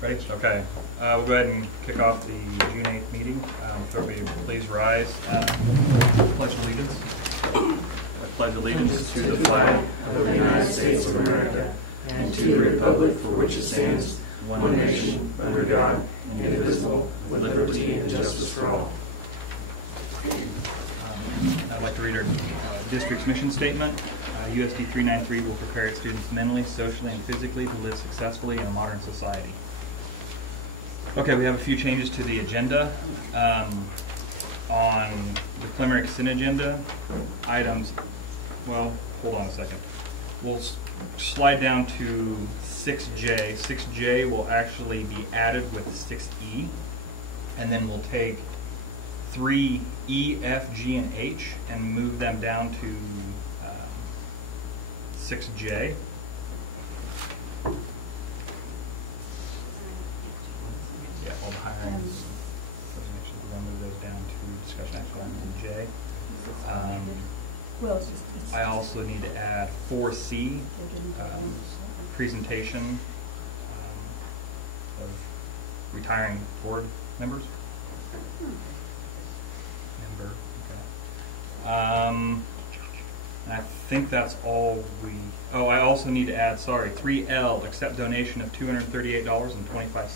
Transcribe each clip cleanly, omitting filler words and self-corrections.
Ready? Okay. We'll go ahead and kick off the June 8th meeting. If everybody please rise. Pledge allegiance. I pledge allegiance to the flag of the United States of America and to the republic for which it stands, one nation, under God, indivisible, with liberty and justice for all. I'd like to read our district's mission statement. USD393 will prepare its students mentally, socially, and physically to live successfully in a modern society. Okay, we have a few changes to the agenda. On the preliminary consent agenda, items, well, hold on a second. We'll slide down to 6J. 6J will actually be added with 6E, and then we'll take 3E, F, G, and H and move them down to 6J. Yeah, all the hirings. We're going to move those down to discussion action item J. I also need to add 4C, presentation of retiring board members. Okay. I think that's all we... Oh, I also need to add, 3L, accept donation of $238.25.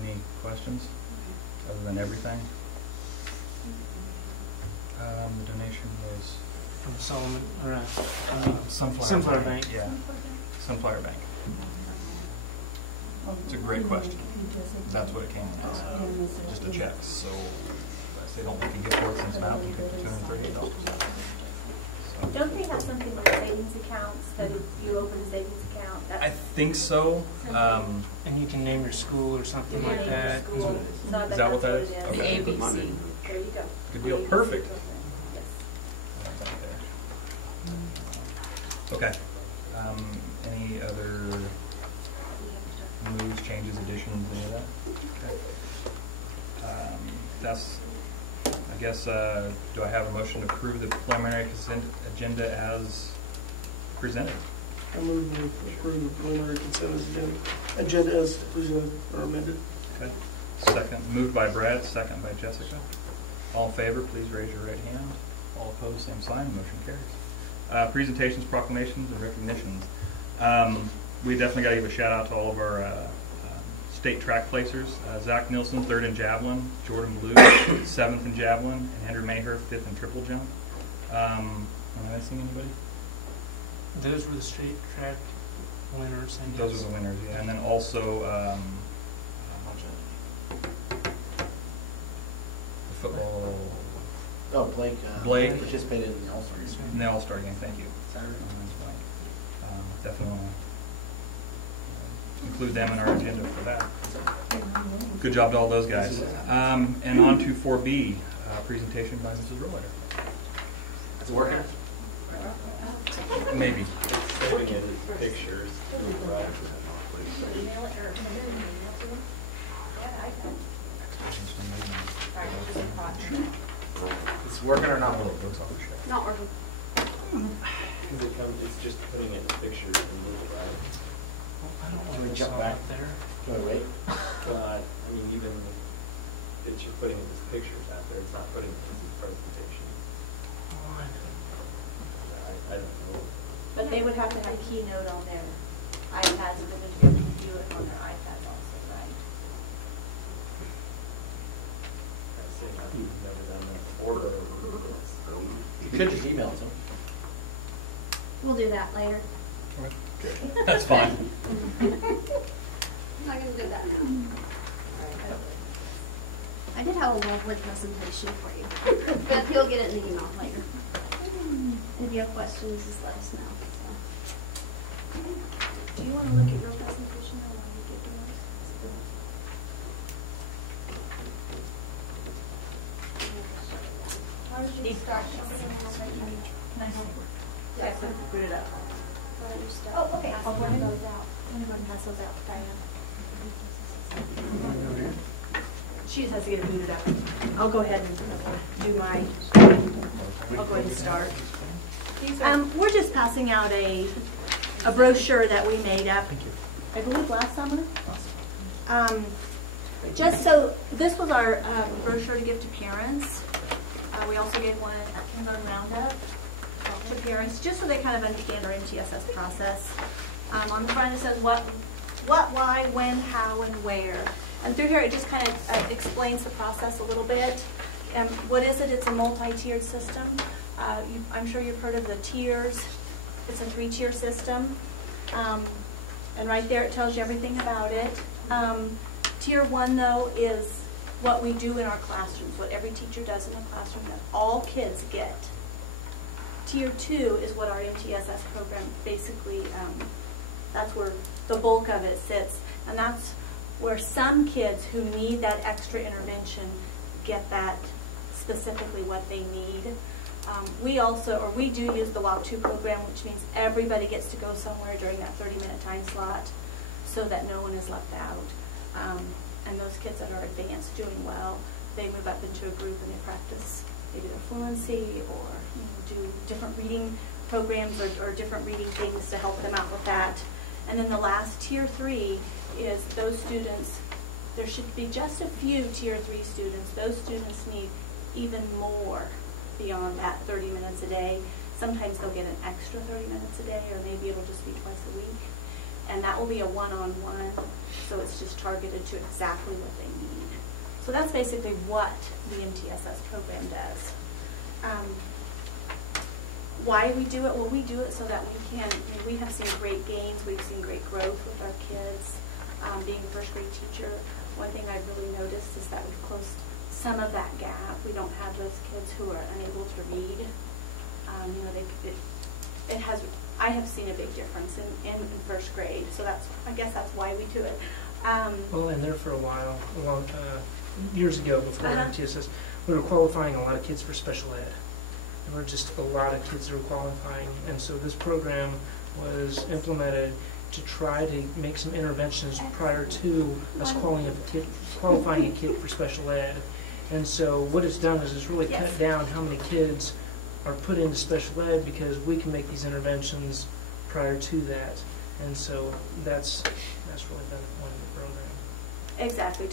Any questions other than everything? The donation was... From Solomon, or Sunflower Bank. Yeah, Sunflower Bank. It's a great question. That's what it came as. Just a check. So if they don't make a gift for it since now, you get the $238. Don't they have something like savings accounts that if you open a savings account? I think so. And you can name your school or something like that. Is that what that is? Okay. The ABC. There you go. Good deal. Perfect. Yes. Okay. Any other moves, changes, additions, any of that? Okay. That's, I guess, do I have a motion to approve the preliminary consent agenda as presented? I move to approve the preliminary consent agenda as presented or amended. Okay. Second, moved by Brad, second by Jessica. All in favor, please raise your right hand. All opposed, same sign. Motion carries. Presentations, proclamations, and recognitions. We definitely got to give a shout out to all of our state track placers. Zach Nilsson, 3rd in javelin. Jordan Blue, 7th in javelin. And Andrew Maher, 5th in triple jump. Am I missing anybody? Those were the state track winners. Those are the winners, yeah. And then also the football. Oh, Blake. Blake participated in the All-Star game. In the All-Star game, thank you. Saturday. Definitely want to include them in our agenda for that. Good job to all those guys. And on to 4B, presentation by Mrs. Roller. It's working. Maybe. Saving it as pictures. It's working or not? Not working. It's just putting it in pictures and move it, right? I don't Can want we to jump jump back back there. Can we wait? But, I mean, even if it's just putting it as pictures out there, it's not putting it as a presentation. I don't know. But they would have to have Keynote on their iPads, and they would be able to do it on their iPads also, right? I say I've never done that before. You could just email it to them. We'll do that later. That's fine. I'm not going to do that now. I did have a lovely presentation for you, but you'll get it in the email later. If you have questions, just let us know. So. Do you want to look at your presentation or want to get yours? How did you start? Yeah, put it up. Oh, okay. I'll go ahead and those out. I'm going to pass those out to Diane. She just has to get it booted up. I'll go ahead and do my. I'll go ahead and start. We're just passing out a a brochure that we made up, Thank you. I believe last summer. Just so, this was our brochure to give to parents. We also gave one at Kindergarten Roundup to parents, just so they kind of understand our MTSS process. On the front it says what, why, when, how, and where. And through here it just kind of explains the process a little bit. What is it? It's a multi-tiered system. I'm sure you've heard of the tiers. It's a 3-tier system. And right there it tells you everything about it. Tier 1, though, is what we do in our classrooms, what every teacher does in a classroom that all kids get. Tier 2 is what our MTSS program basically, that's where the bulk of it sits. And that's where some kids who need that extra intervention get that specifically what they need. We do use the WOW 2 program, which means everybody gets to go somewhere during that 30-minute time slot so that no one is left out. And those kids that are advanced, doing well, they move up into a group and they practice maybe their fluency or do different reading programs or different reading things to help them out with that. And then the last Tier 3 is those students, there should be just a few Tier 3 students. Those students need even more beyond that 30 minutes a day. Sometimes they'll get an extra 30 minutes a day, or maybe it'll just be twice a week. And that will be a one-on-one, so it's just targeted to exactly what they need. So that's basically what the MTSS program does. Why we do it? Well, we do it so that we have seen great gains, we've seen great growth with our kids. Being a first grade teacher, one thing I've really noticed is that we've closed some of that gap. We don't have those kids who are unable to read. I have seen a big difference in first grade, so I guess that's why we do it. Well, and there for a while, years ago before Uh-huh. MTSS, we were qualifying a lot of kids for special ed. There were just a lot of kids that were qualifying, and so this program was implemented to try to make some interventions prior to us qualifying a kid for special ed. And so what it's done is it's really cut down how many kids are put into special ed because we can make these interventions prior to that. And so that's really been one of the program. Exactly.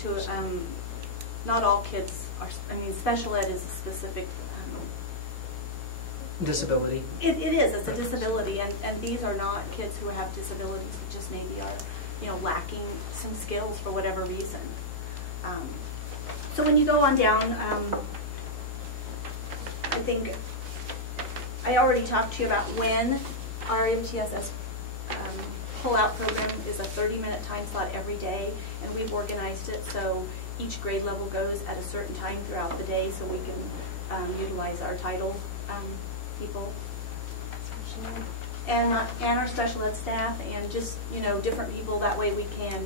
Not all kids are. Special ed is a specific Disability. It is. It's a disability, and these are not kids who have disabilities that just maybe are, lacking some skills for whatever reason. So when you go on down, I think I already talked to you about when our MTSS pull-out program is a 30-minute time slot every day, and we've organized it so each grade level goes at a certain time throughout the day so we can utilize our title people and our special ed staff and just different people. That way we can,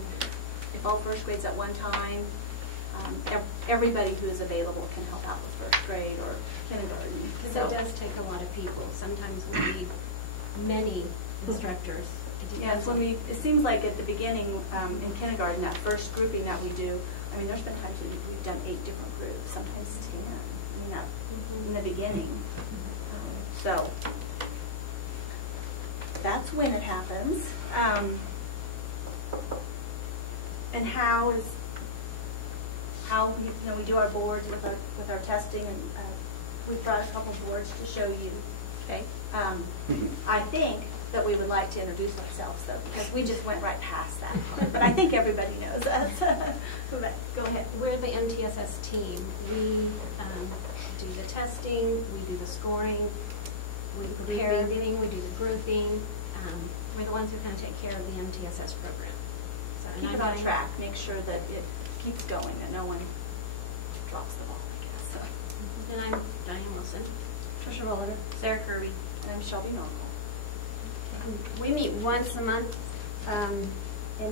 if all first grades at one time, everybody who is available can help out with first grade or kindergarten. Because it does take a lot of people. Sometimes we need many instructors. Yes, it seems like at the beginning in kindergarten, that first grouping that we do, there's been times we've done 8 different groups, sometimes 10. In the beginning. So that's when it happens. And how we do our boards with our testing, and we've brought a couple boards to show you. Okay. I think that we would like to introduce ourselves though, because we just went right past that part. But I think everybody knows us. Go ahead. We're the MTSS team. We do the testing, we do the scoring, we prepare everything, we do the grouping. We're the ones who kind of take care of the MTSS program. So Keep it on track. Make sure that it keeps going, that no one drops the ball, I guess. So. And I'm Diane Wilson. Trisha Roller. Sarah Kirby. And I'm Shelby Knockle. We meet once a month, and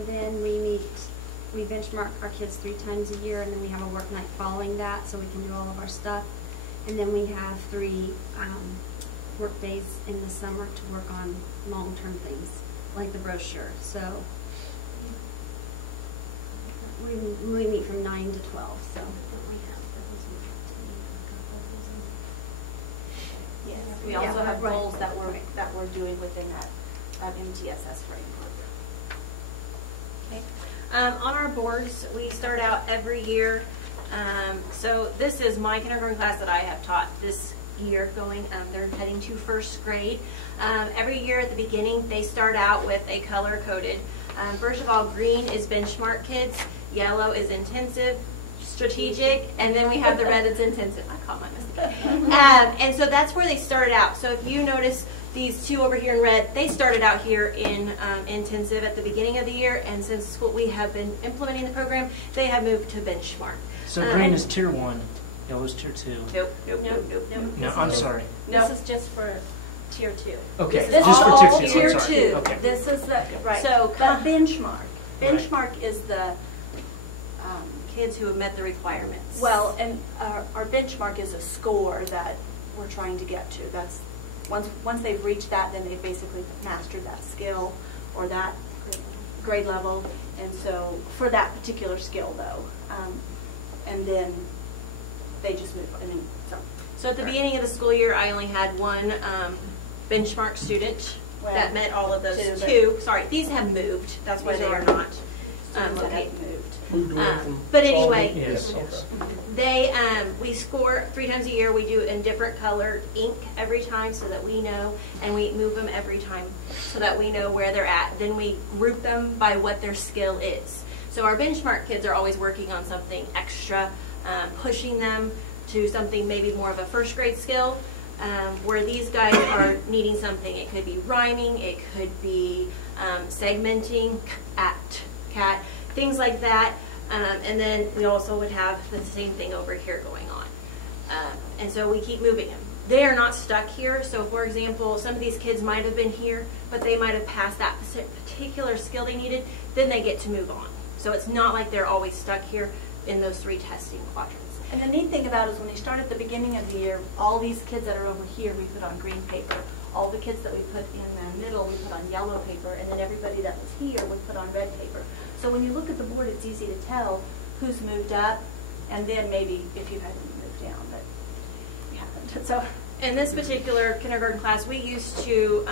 then we benchmark our kids 3 times a year, and then we have a work night following that so we can do all of our stuff. And then we have 3 work days in the summer to work on long-term things, like the brochure. So we meet from 9 to 12. So yes, we also have goals that we're doing within that MTSS framework. Okay. On our boards, we start out every year. So this is my kindergarten class that I have taught this year going. They're heading to first grade. Every year at the beginning, they start out with a color-coded. First of all, green is benchmark kids, yellow is intensive, strategic, and then we have the red that's intensive. I caught my mistake. And so that's where they started out. So if you notice these two over here in red, they started out here in intensive at the beginning of the year, and since we have been implementing the program, they have moved to benchmark. So green is tier 1, yellow is tier 2. Nope. No, I'm sorry. This is just for tier 2. Okay, This is just for all tier 2. tier I'm sorry. 2. Okay. This is the, right. So, But benchmark. Right. Benchmark is the, kids who have met the requirements. well, and our benchmark is a score that we're trying to get to. That's, once they've reached that, then they've basically mastered that skill or that grade level. And so, for that particular skill though, and then they just move, I mean, So at the beginning of the school year, I only had one benchmark student Well, that met all of those two, but- two. Sorry, these have moved. That's why These they are are not students that located. have moved. Moved away from But anyway, solving? Yes. Okay. they we score 3 times a year. We do it in different colored ink every time so that we know, and we move them every time so that we know where they're at. Then we group them by what their skill is. So our benchmark kids are always working on something extra, pushing them to something maybe more of a first grade skill, where these guys are needing something. It could be rhyming, it could be segmenting, cat, things like that. And then we also would have the same thing over here going on. And so we keep moving them. They are not stuck here. So for example, some of these kids might have been here, but they might have passed that particular skill they needed, then they get to move on. So it's not like they're always stuck here in those 3 testing quadrants. And the neat thing about it is when you start at the beginning of the year, all these kids that are over here, we put on green paper. All the kids that we put in the middle, we put on yellow paper. And then everybody that was here would put on red paper. So when you look at the board, it's easy to tell who's moved up, and then maybe if you hadn't moved down, but you haven't. So In this particular kindergarten class, we used to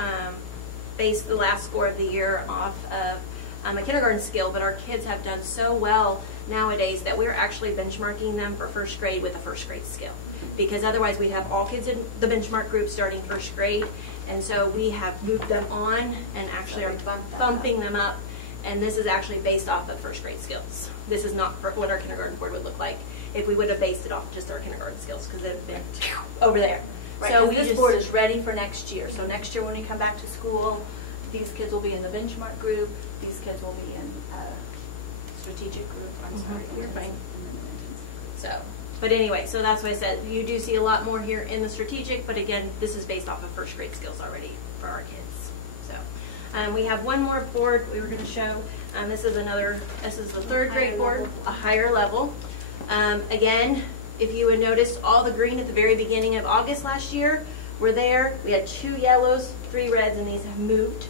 base the last score of the year off of a kindergarten skill, but our kids have done so well nowadays that we're actually benchmarking them for first grade with a first grade skill. Because otherwise we'd have all kids in the benchmark group starting first grade, and so we have moved them on and actually are bumping them up, and this is actually based off of first grade skills. This is not what our kindergarten board would look like if we would have based it off just our kindergarten skills, because it would have been over there. right, So we this just, board is ready for next year. So next year when we come back to school, these kids will be in the benchmark group. These kids will be in strategic group. I'm sorry. You're fine. So, but anyway, so that's what I said. You do see a lot more here in the strategic, but again, this is based off of first grade skills already for our kids. So, we have one more board we were going to show. This is the 3rd grade board, a higher level. Again, if you would notice, all the green at the very beginning of August last year were there. We had 2 yellows, 3 reds, and these have moved.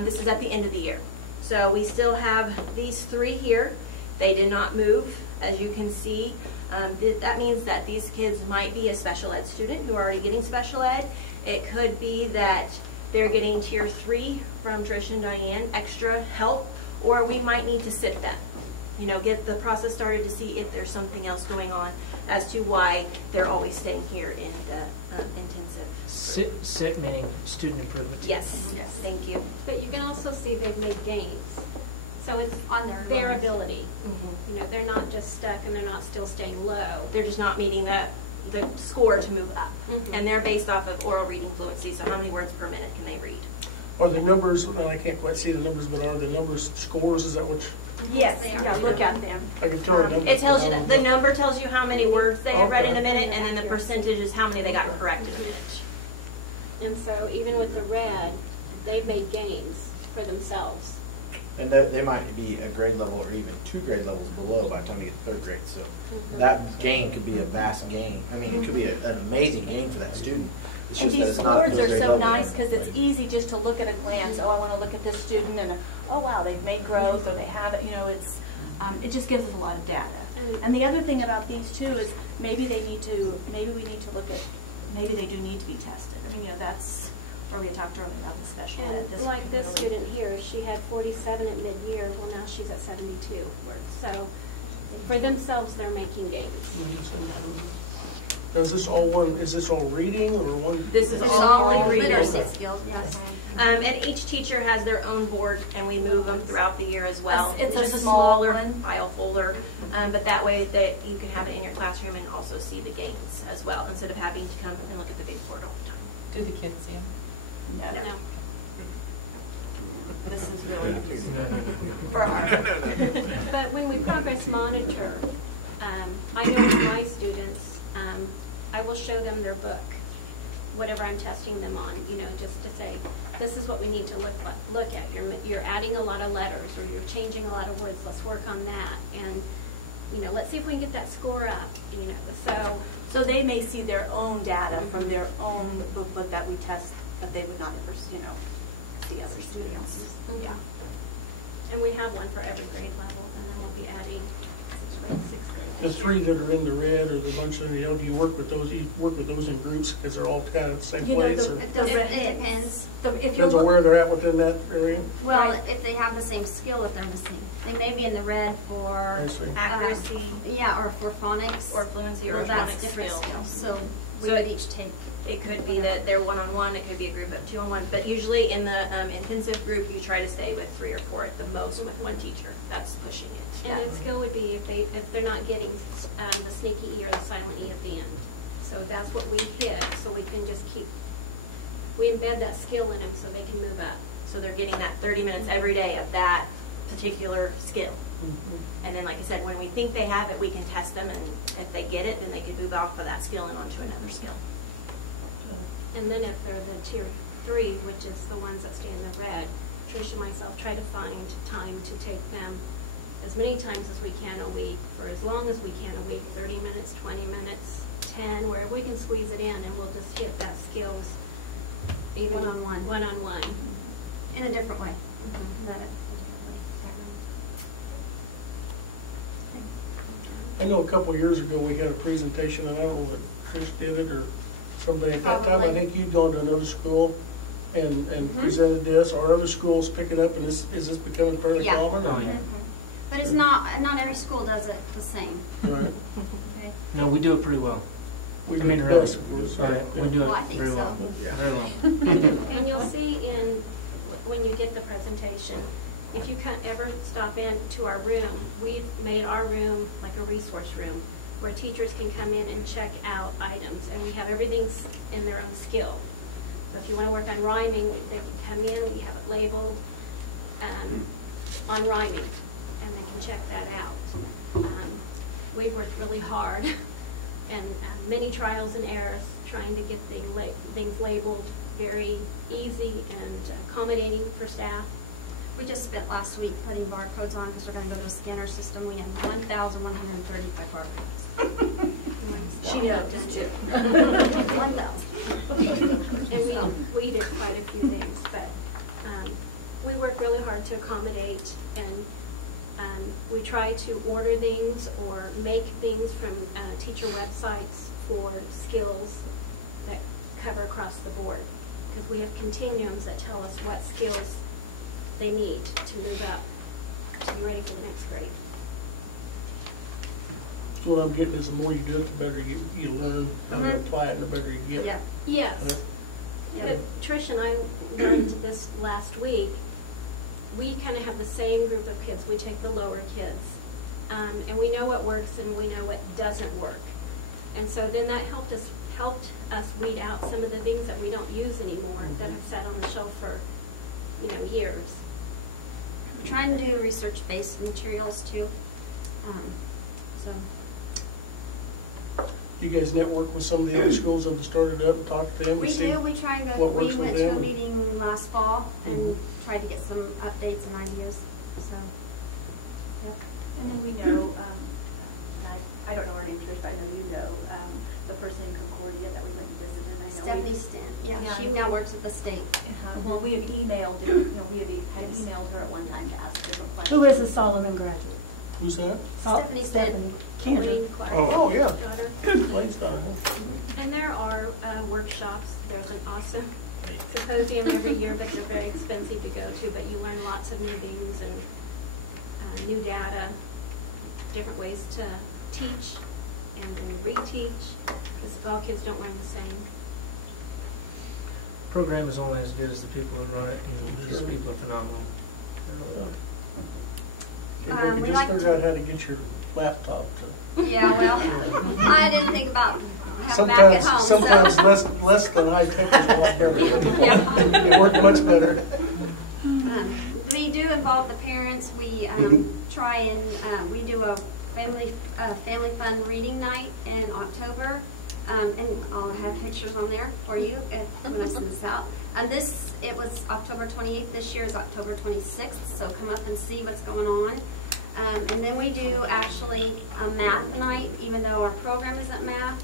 This is at the end of the year. So we still have these 3 here. They did not move, as you can see. That means that these kids might be a special ed student who are already getting special ed. It could be that they're getting tier 3 from Trish and Diane, extra help, or we might need to sit them. You know, get the process started to see if there's something else going on as to why they're always staying here in the intensive. SIT meaning student improvement. Yes, thank you. But you can also see they've made gains. So it's on their ability. You know, they're not just stuck and they're not still staying low. They're just not meeting the score to move up. And they're based off of oral reading fluency, so how many words per minute can they read? Are the numbers, and I can't quite see the numbers, but are the numbers scores? Is that what Yes, yeah, look at them. I can tell? The It tells you, the number tells you how many words they have read in a minute, and then the percentage is how many they got correct in a minute. And so even with the red, they've made gains for themselves. And they might be a grade level or even 2 grade levels below by the time you get to 3rd grade. So that gain could be a vast gain. I mean, it could be an amazing gain for that student. It's And just that these it's not boards the are grade so level nice yet. because it's easy just to look at a glance. Oh, I want to look at this student, and oh wow, they've made growth, or they have it. You know, it just gives us a lot of data. And the other thing about these too is maybe we need to look at, maybe they do need to be tested. I mean, you know, where we talked earlier about the special ed. And like this student here, she had 47 at mid-year, well now she's at 72. So for themselves, they're making gains. Is this all one, is this all reading or one? This is It's all all reading. literacy skills, yes. And each teacher has their own board, and we move them throughout the year as well. It's just a a small smaller one. file folder, but that way that you can have it in your classroom and also see the gains as well, instead of having to come and look at the big board all the time. Do the kids see them? No. No. This is really for our. But when we progress monitor, I know with my students, I will show them their book, whatever I'm testing them on, just to say, this is what we need to look at. You're adding a lot of letters, or you're changing a lot of words. Let's work on that, and let's see if we can get that score up. So they may see their own data from their own book that we test, but they would not ever, see other students. Yeah. And we have one for every grade level, and then we'll be adding 6th grade, 6th grade. The three that are in the red or the bunch of, do you work with those? You work with those in groups because they're all kind of the same place? Or It depends. depends on where they're at within that area? Well, if they have the same skill that they're missing. They may be in the red for I see. Accuracy. or for phonics. Or fluency or Well, that's phonics different skills. skills. So we So would each take. It could be that they're one-on-one, it could be a group of 2-on-1, but usually in the intensive group, you try to stay with 3 or 4 at the most with one teacher. That's pushing it. And the skill would be if they're not getting the sneaky E or the silent E at the end. So that's what we hit, so we can just we embed that skill in them so they can move up. So they're getting that 30 minutes every day of that particular skill. And then, like I said, when we think they have it, we can test them, and if they get it, then they can move off of that skill and onto another skill. And then if they're the tier 3, which is the ones that stay in the red, Trish and myself try to find time to take them as many times as we can a week, for as long as we can a week, 30 minutes, 20 minutes, 10, wherever we can squeeze it in, and we'll just hit that skills even One-on-one. One-on-one. In a different way. I know a couple of years ago we had a presentation, and I don't know if Trish did it or somebody. At that time, I Probably. think you'd gone to another school and presented this, or other schools pick it up, and is this becoming fairly Yeah. common? Oh, yeah. But it's not every school does it the same. Right. Okay. No, we do it pretty well. We I mean, do really. best, of course. Oh, yeah, we do Well, I it think very so. well. Yeah. Very well. And you'll see when you get the presentation, if you ever stop in to our room, we've made our room like a resource room where teachers can come in and check out items, and we have everything in their own skill. So if you want to work on rhyming, they can come in, we have it labeled on rhyming, and they can check that out. We've worked really hard and many trials and errors trying to get things labeled very easy and accommodating for staff. We just spent last week putting barcodes on because we're going to go to a scanner system. We had 1,135 barcodes. She noticed too. 1,000. And we did quite a few things, but we work really hard to accommodate, and we try to order things or make things from teacher websites for skills that cover across the board, because we have continuums that tell us what skills they need to move up to be ready for the next grade. So what I'm getting is the more you do it, the better you learn how to apply it, and the better you get. Yeah. Yes. But Trish and I learned this last week. We kind of have the same group of kids. We take the lower kids, and we know what works and we know what doesn't work. And so then that helped us weed out some of the things that we don't use anymore that have sat on the shelf for years. We're trying to do research-based materials too. So Do you guys network with some of the other schools that have started up and talk to them? we and see do. We try and go. what We works with went to a them? meeting last fall and tried to get some updates and ideas. So, yep. And then we know, I don't know her name, Trish, but I know you know the person in Concordia that we went and visited. I know Stephanie Stent. Yeah, Yeah. she now works at the state. Well, we have emailed, we had emailed her at one time to ask different questions. Who is a Solomon graduate? Who's that? Stephanie Stent. Wayne Clark's Oh, yeah. daughter. Blake's daughter. And there are workshops. There's an awesome symposium every year, but they're very expensive to go to, but you learn lots of new things and new data, different ways to teach and then reteach, because all kids don't learn the same. Program is only as good as the people who run it, and these people are phenomenal. Okay, We just like figure out how to get your laptop to. Yeah, well, I didn't think about having back at home. Sometimes so. less than high tech is a lot better. Yeah. It worked much better. We do involve the parents. We try and we do a family fun reading night in October, and I'll have pictures on there for you when I send this out. And it was October 28th. This year is October 26th. So come up and see what's going on. And then we do actually a math night, even though our program isn't math.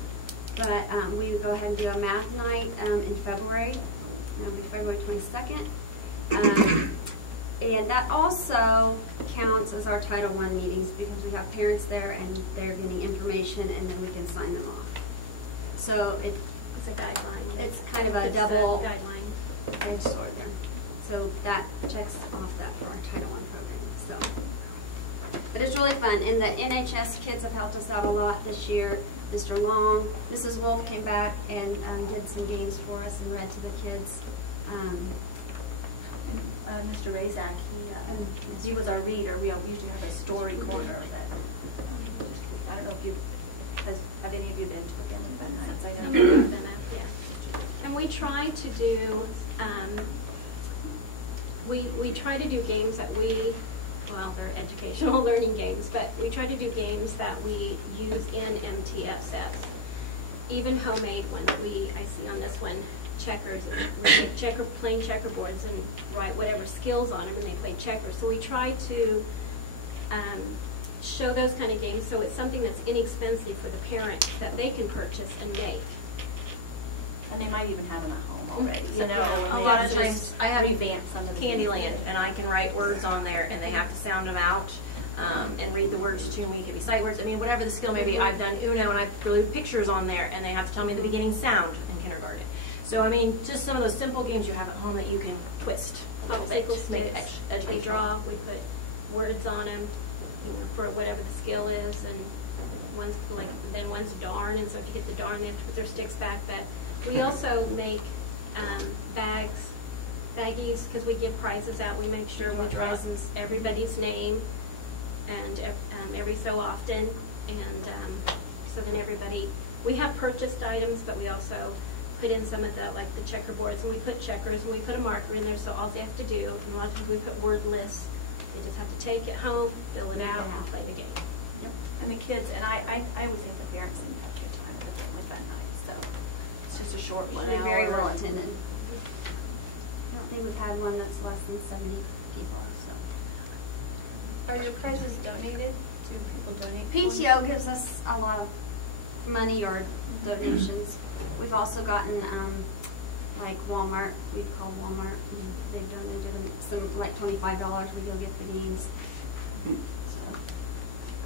But we would go ahead and do a math night in February. It'll be February 22nd. And that also counts as our Title I meetings because we have parents there and they're getting information and then we can sign them off. So it's a guideline. It's kind of a double guideline edged sword there. So that checks off that for our Title I program. So, but it's really fun. And the NHS kids have helped us out a lot this year. Mr. Long, Mrs. Wolf came back and did some games for us and read to the kids. Mr. Razak, he was our reader. We usually have a story corner that, I don't know if have any of you been to a family fun nights? I know. yeah. And we try to do, we try to do games that well, they're educational learning games, but we try to do games that we use in MTSS. Even homemade ones. I see on this one, checkers, and playing checkerboards and write whatever skills on them, and they play checkers. So we try to show those kind of games so it's something that's inexpensive for the parent that they can purchase and make. And they might even have them at home already. You know, a lot of times I have revamp some of the Candyland, and I can write words on there, and they have to sound them out and read the words to me. It could be sight words. I mean, whatever the skill may be. I've done Uno, and I've glued pictures on there, and they have to tell me the beginning sound in kindergarten. So, I mean, just some of those simple games you have at home that you can twist a little bit to make it educational. They draw. We put words on them for whatever the skill is, and one's darn, and so if you get the darn, they have to put their sticks back. But we also make baggies, because we give prizes out. We make sure we draw everybody's name and every so often, and so then we have purchased items, but we also put in some of the, like the checkerboards, and we put checkers, and we put a marker in there, so all they have to do, and a lot of times we put word lists, they just have to take it home, fill it out, and play the game. Yep. And the kids, and I always think the parents didn't have good time at the family fun night, so it's just a short one. They're very well attended. I don't think we've had one that's less than 70 people. So. Are your prizes donated? Do people donate? PTO gives us a lot of money or donations. We've also gotten like Walmart. We've called Walmart, and they've donated them some like $25. We go get the games. So.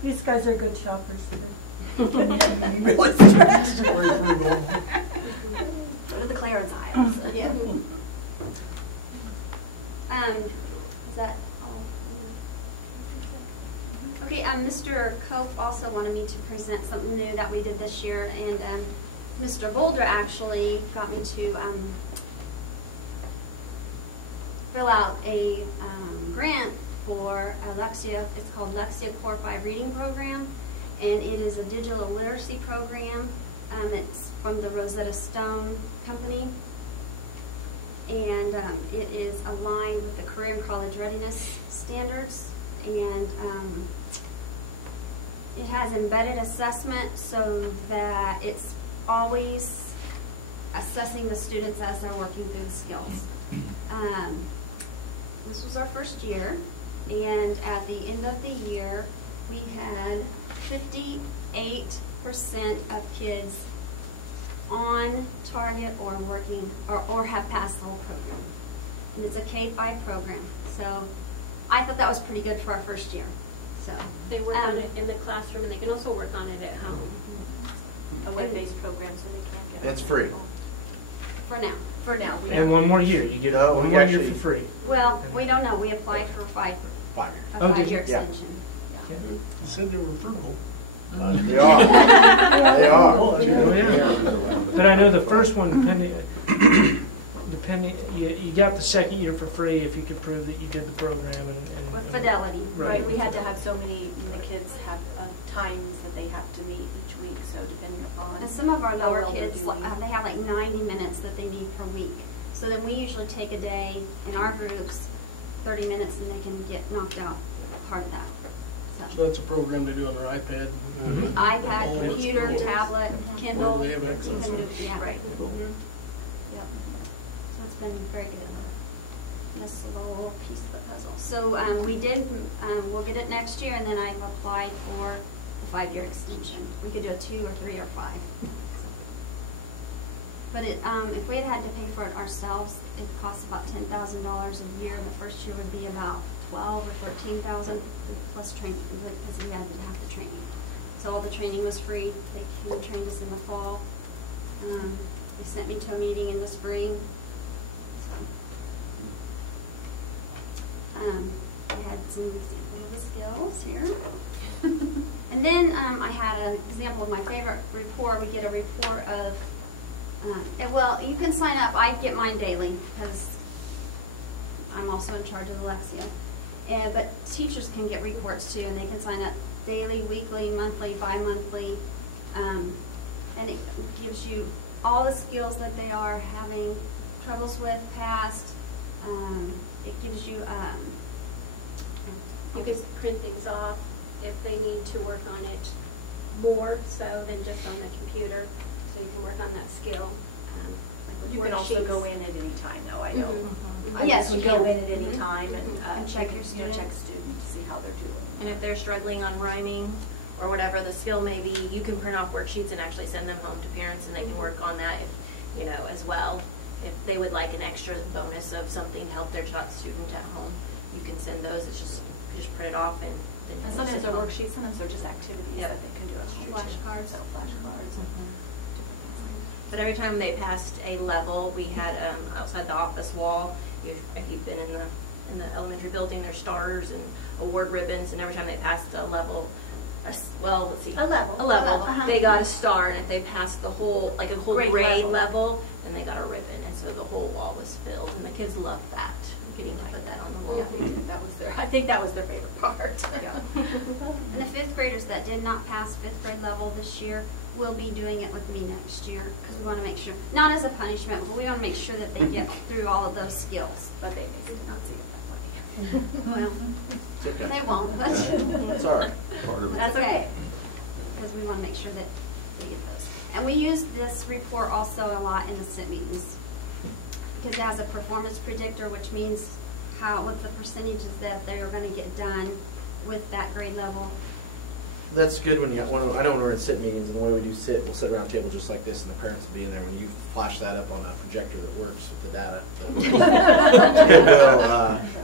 These guys are good shoppers. Really stretched. Go to the clearance aisles. Yeah. Is that all? Okay. Mr. Cope also wanted me to present something new that we did this year, and Mr. Boulder actually got me to fill out a grant for Lexia. It's called Lexia Core 5 Reading Program, and it is a digital literacy program. It's from the Rosetta Stone Company, and it is aligned with the Career and College Readiness Standards, and it has embedded assessment so that it's always assessing the students as they're working through the skills. This was our first year, and at the end of the year, we had 58% of kids on target or working or have passed the whole program. And it's a K-5 program. So I thought that was pretty good for our first year. So they work on it in the classroom, and they can also work on it at home. A web-based program, so they can't get It's free. For now. For now, we And one more year, you get No, one we more year actually- for free. Well, we don't know. We applied for 5 5 years. a Oh, did 5-year you? Yeah. extension. Yeah. You said they were frugal. They are. They are. Oh, yeah. Oh, yeah. But I know the first one, depending, you got the second year for free if you could prove that you did the program and With fidelity. Right, we had to have so many, the kids have times that they have to meet each week, so depending upon. And some of our how lower well they're kids, doing. they have like 90 minutes that they need per week. So then we usually take a day in our groups, 30 minutes, and they can get knocked out part of that. So that's a program they do on their iPad. iPad, Oh, computer, that's cool. tablet, Kindle. Where they have access. Yeah. Right. Mhm. Yep. So it's been very good. This is a little piece of the puzzle. So we did, we'll get it next year, and then I've applied for a 5-year extension. We could do a 2 or 3 or 5. But if we had to pay for it ourselves, it costs about $10,000 a year. The first year would be about 12 or 13,000 plus training, because we had to have the training. So all the training was free. They trained us in the fall. They sent me to a meeting in the spring. So, I had some examples of the skills here. And then I had an example of my favorite report. We get a report of, well, you can sign up. I get mine daily because I'm also in charge of Alexia. But teachers can get reports too, and they can sign up daily, weekly, monthly, bi-monthly. And it gives you all the skills that they are having troubles with past. It gives you... You can print things off if they need to work on it more so than just on the computer. So you can work on that skill. Like with You can also worksheets. go in at any time, though, I know. Mhm. I Yes, can you go can. in at any time and And check your student. check student to see how they're doing. And if they're struggling on rhyming or whatever the skill may be, you can print off worksheets and actually send them home to parents, and they can work on that, if, as well. If they would like an extra bonus of something to help their student at home, you can send those. It's just you just print it off and then you And send sometimes it they're home. worksheets, sometimes they're just activities Yep. that they can do at school. Flashcards. So flashcards. But every time they passed a level, we had outside the office wall. If you've been in the elementary building, there's stars and award ribbons, and every time they passed a level, let's see, A level. a level, Uh-huh. they got a star, and if they passed the whole Grade grade level. level, then they got a ribbon, and so the whole wall was filled, and the kids loved that, getting to put that on the wall. Yeah, they did. I think that was their favorite part. Yeah. And the 5th graders that did not pass 5th grade level this year will be doing it with me next year, because we want to make sure, not as a punishment, but we want to make sure that they get through all of those skills. But they may not see it that way. Well, It's okay. they won't, but It's all right. that's okay. Because we want to make sure that they get those. And we use this report also a lot in the SIT meetings, because it has a performance predictor, which means what the percentages that they are going to get done with that grade level. That's good when I know when we're in sit meetings, and the way we do sit, we'll sit around a table just like this, and the parents will be in there. When you flash that up on a projector that works with the data,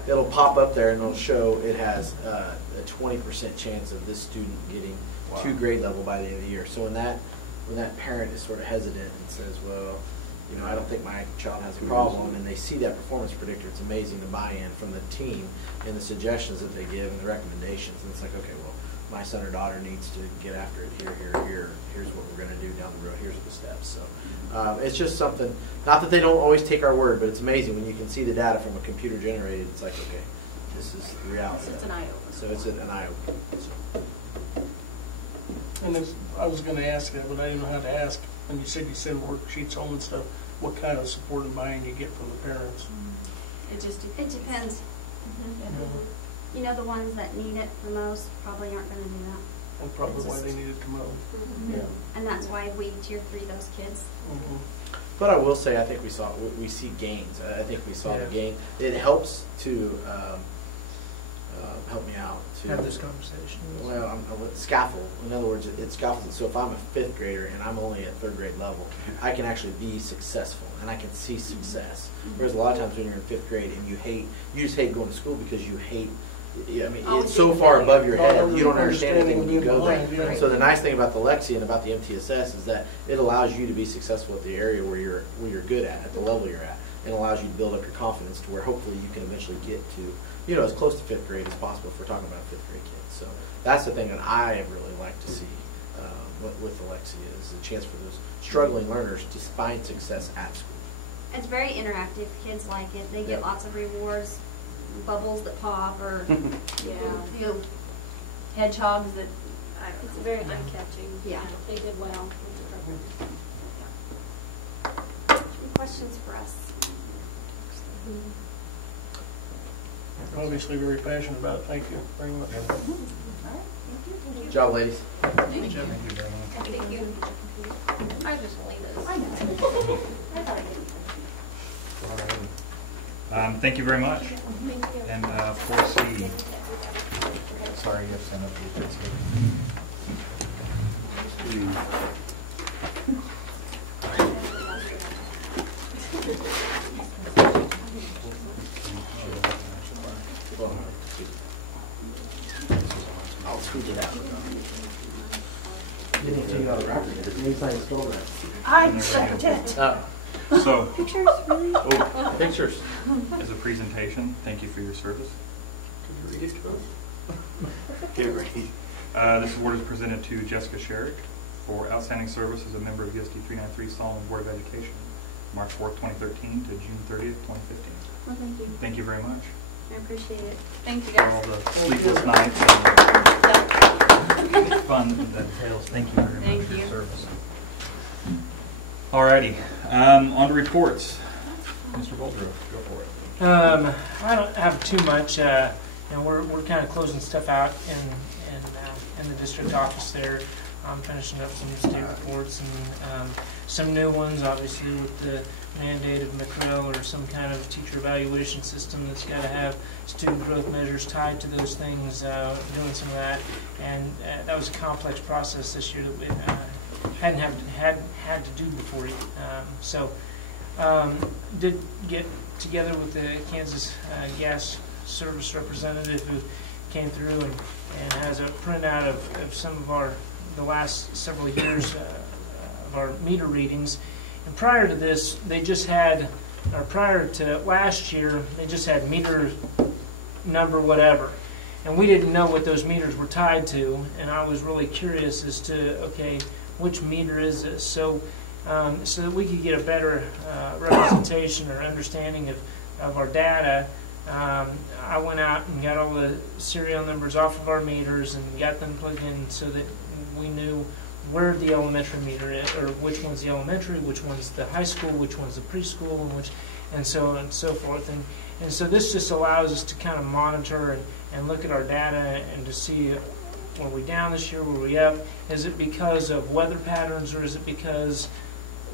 it'll pop up there, and it'll show it has a 20% chance of this student getting 2 grade level by the end of the year. So when that parent is sort of hesitant and says, well, I don't think my child has a problem, and they see that performance predictor, it's amazing the buy-in from the team and the suggestions that they give and the recommendations. And it's like, okay, well, my son or daughter needs to get after it here. Here's what we're going to do down the road. Here's the steps. So it's just something, not that they don't always take our word, but it's amazing when you can see the data from a computer generated. It's like, okay, this is the reality. It's an eye-opener. So it's an eye-opener. So. And I was going to ask that, but I didn't know how to ask. When you said you send worksheets home and stuff, what kind of support and buy-in you get from the parents? It depends. The ones that need it the most probably aren't going to do that. And probably why they needed to know. Yeah. And that's why we tier 3 those kids. But I will say, I think we see gains. I think we saw the gain. It helps to help me out to Have this conversation. Well, I'm scaffold. In other words, it's scaffolding. So if I'm a 5th grader and I'm only at 3rd grade level, I can actually be successful and I can see success. Whereas a lot of times when you're in 5th grade and you just hate going to school because you hate Yeah, I mean, Always it's so being far familiar. above your head, you don't understand anything when you go Understanding there. being So the behind, nice thing about the Lexi and about the MTSS is that it allows you to be successful at the area where you're good at the level you're at, and allows you to build up your confidence to where hopefully you can eventually get to, you know, as close to 5th grade as possible if we're talking about 5th grade kids. So that's the thing that I really like to see with the Lexi is a chance for those struggling learners to find success at school. It's very interactive. Kids like it. They get Yeah. lots of rewards, bubbles that pop, or Yeah. you know, hedgehogs that. It's very eye-catching. Yeah. They did well with the program. Any questions for us? Obviously very passionate about it. Thank you very much. Good job, ladies. Thank you very much. Thank you. I just leave this. I know. Thank you very much. Thank you. And 4C. Sorry, you have to stand up for your kids here. I'll scoot it out. Didn't even take out a wrapper yet. Didn't even sign the store wrap. I accept it. So, Pictures, really? Oh, pictures. as a presentation, thank you for your service. Could you read it to us? Get ready. This award is presented to Jessica Sherrick for outstanding service as a member of USD393 Solomon Board of Education, March 4th, 2013 to June 30th, 2015. Well, thank you. Thank you very much I appreciate it. Thank you, for all guys. the sleepless nights and fun that entails. Thank you very much Thank for your you. service. Alrighty, on to reports. Mr. Boldrew, go for it. I don't have too much. You know, we're kind of closing stuff out in the district office there. I'm finishing up some state reports and some new ones, obviously with the mandate of McRail or some kind of teacher evaluation system that's got to have student growth measures tied to those things. Doing some of that, and that was a complex process this year that we hadn't had to do before. Did get together with the Kansas Gas Service representative who came through and has a printout of some of the last several years of our meter readings. And prior to this, they just had, or prior to last year, they just had meter number whatever. And we didn't know what those meters were tied to, and I was really curious as to, okay, which meter is this? So that we could get a better representation or understanding of our data, I went out and got all the serial numbers off of our meters and got them plugged in so that we knew where the elementary meter is, or which one's the elementary, which one's the high school, which one's the preschool, and so on and so forth. And so this just allows us to kind of monitor and look at our data and to see, were we down this year, were we up? Is it because of weather patterns, or is it because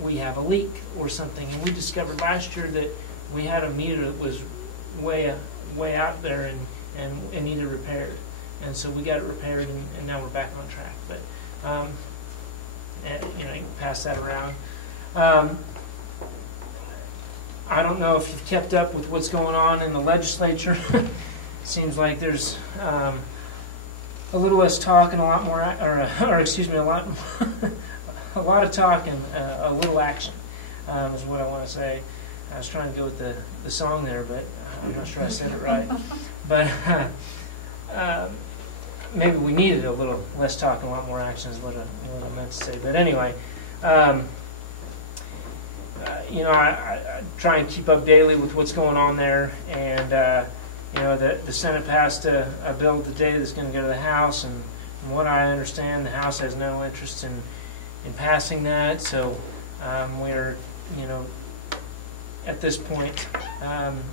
we have a leak or something? And we discovered last year that we had a meter that was way out there and needed repaired. And so we got it repaired, and now we're back on track. But you can pass that around. I don't know if you've kept up with what's going on in the legislature. Seems like there's a little less talk and a lot more, or excuse me, a lot of talk and a little action is what I want to say. I was trying to go with the song there, but I'm not sure I said it right. But maybe we needed a little less talk and a lot more action is what I meant to say. But anyway, I try and keep up daily with what's going on there. And, the Senate passed a bill today that's going to go to the House. And from what I understand, the House has no interest in passing that. So we're, at this point,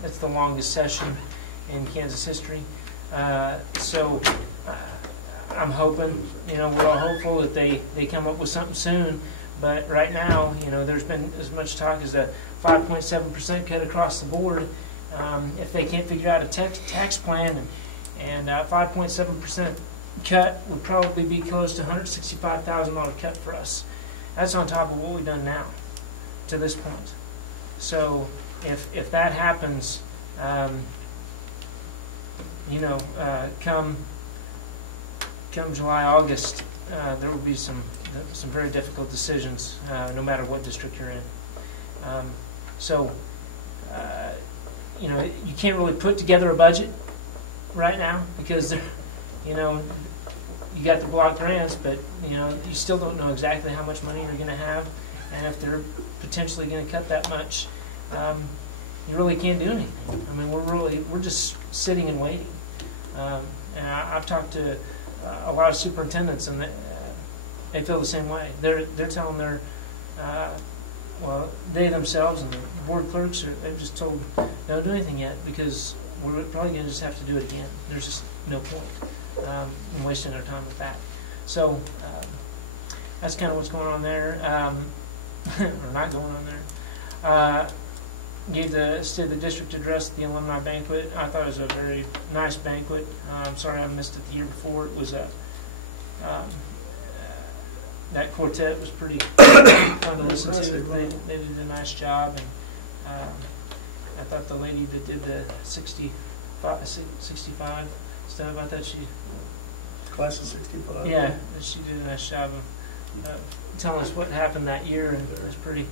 it's the longest session in Kansas history. So I'm hoping, we're all hopeful that they come up with something soon. But right now, there's been as much talk as a 5.7% cut across the board. If they can't figure out a tax plan, and 5.7% cut would probably be close to $165,000 cut for us. That's on top of what we've done now to this point. So if that happens, come July, August, there will be some very difficult decisions, no matter what district you're in. You can't really put together a budget right now because you got the block grants, but you still don't know exactly how much money you're going to have, and if they're potentially going to cut that much, you really can't do anything. I mean, we're just sitting and waiting. And I've talked to a lot of superintendents, and they feel the same way. They're telling they themselves and the board clerks they've just told don't do anything yet because we're probably going to just have to do it again. There's just no point in wasting our time with that. So that's kind of what's going on there, or not going on there. Gave the State of the District address at the alumni banquet. I thought it was a very nice banquet. I'm sorry I missed it the year before. It was that quartet was pretty fun to listen to. They did a nice job, and I thought the lady that did the 65 stuff, I thought she... Class of 65. Yeah, she did a nice job of telling us what happened that year, and it was pretty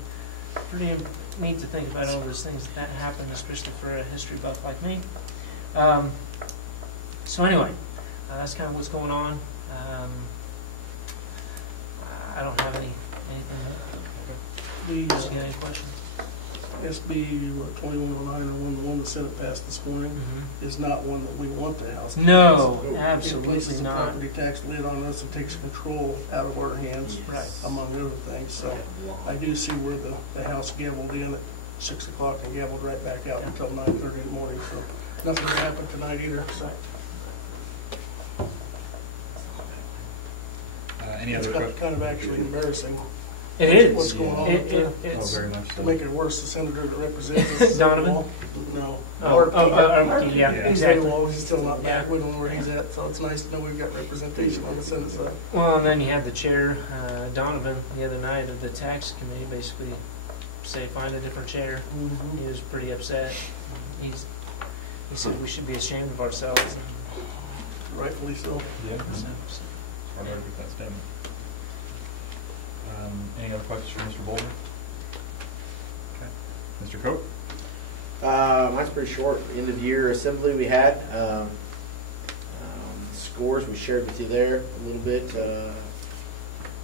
neat to think about all those things that happened, especially for a history buff like me. So anyway, that's kind of what's going on. I don't have anything. The Any questions? SB 2109 or the one the Senate passed this morning is not one that we want the House to No, pass. absolutely It places not. a property tax lid on us and takes control out of our hands, among other things. So I do see where the House gavelled in at 6 o'clock and gavelled right back out until 9:30 in the morning. So nothing will happen tonight either. So Any it's other questions? kind of actually embarrassing. It is. What's going on? It's very much so. To make it worse, the senator that represents us is Donovan? No. Yeah, exactly. He's still not back. We don't know where he's at, so it's nice to know we've got representation on the Senate side. Well, and then you had the chair, Donovan, the other night of the tax committee, basically say find a different chair. He was pretty upset. He said we should be ashamed of ourselves. Rightfully so. Yeah. Hard to argue with that statement. Any other questions for Mr. Boulder? Okay. Mr. Cope? Mine's pretty short. End of year assembly we had. Scores we shared with you there a little bit.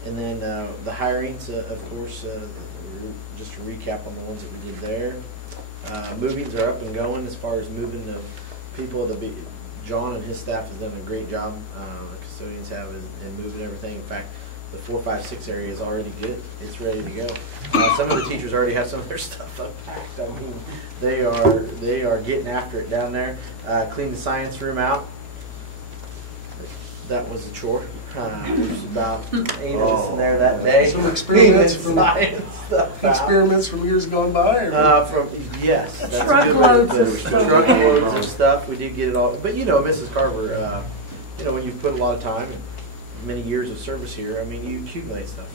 And then the hirings, of course, just to recap on the ones that we did there. Movings are up and going as far as moving the people. John and his staff has done a great job. The custodians have in moving everything. In fact, the 4, 5, 6 area is already good. It's ready to go. Some of the teachers already have some of their stuff unpacked. I mean, they are getting after it down there. Clean the science room out. That was a chore. There's about 8 of us in there that day. Some experiments experiments from years gone by? Or? Yes. That's Truckloads a good way to of put it. stuff. Truckloads of stuff. We did get it all. But Mrs. Carver, when you've put a lot of time and many years of service here, I mean, you accumulate stuff.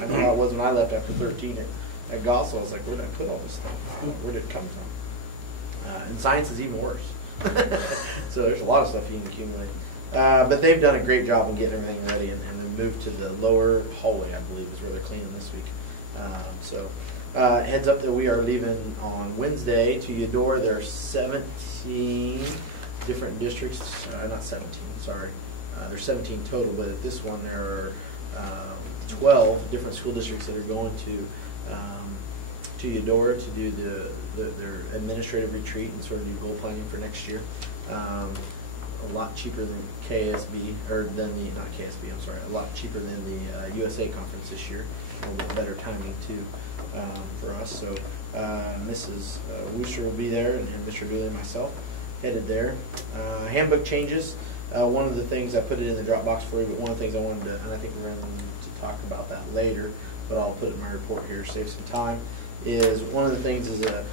I know how it was when I left after 13 at Gossel. I was like, where did I put all this stuff? Where did it come from? And science is even worse. So there's a lot of stuff you can accumulate. But they've done a great job in getting everything ready, and then moved to the lower hallway, I believe, is where they're cleaning this week. Heads up that we are leaving on Wednesday to Eudora. There are 17 different districts. Not 17, sorry. There's 17 total, but at this one there are 12 different school districts that are going to Eudora to do their administrative retreat and sort of do goal planning for next year. A lot cheaper than KSB, or than the, not KSB, I'm sorry, a lot cheaper than the USA conference this year. A little bit better timing too for us. So Mrs. Wooster will be there, and Mr. Dooley and myself headed there. Handbook changes. One of the things, I put it in the Dropbox for you, but one of the things I wanted to, and I think we're going to talk about that later, but I'll put it in my report here to save some time, is one of the things is a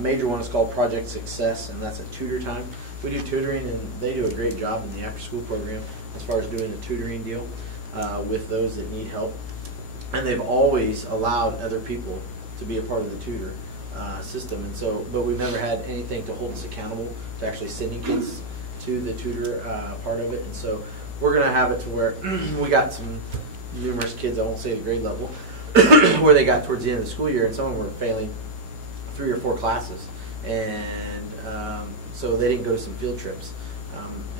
major one is called Project Success, and that's at tutor time. We do tutoring, and they do a great job in the after-school program as far as doing a tutoring deal with those that need help. And they've always allowed other people to be a part of the tutor system, and so, but we've never had anything to hold us accountable to actually sending kids to the tutor part of it, and so we're going to have it to where we got some numerous kids, I won't say the grade level, where they got towards the end of the school year, and some of them were failing 3 or 4 classes, and so they didn't go to some field trips,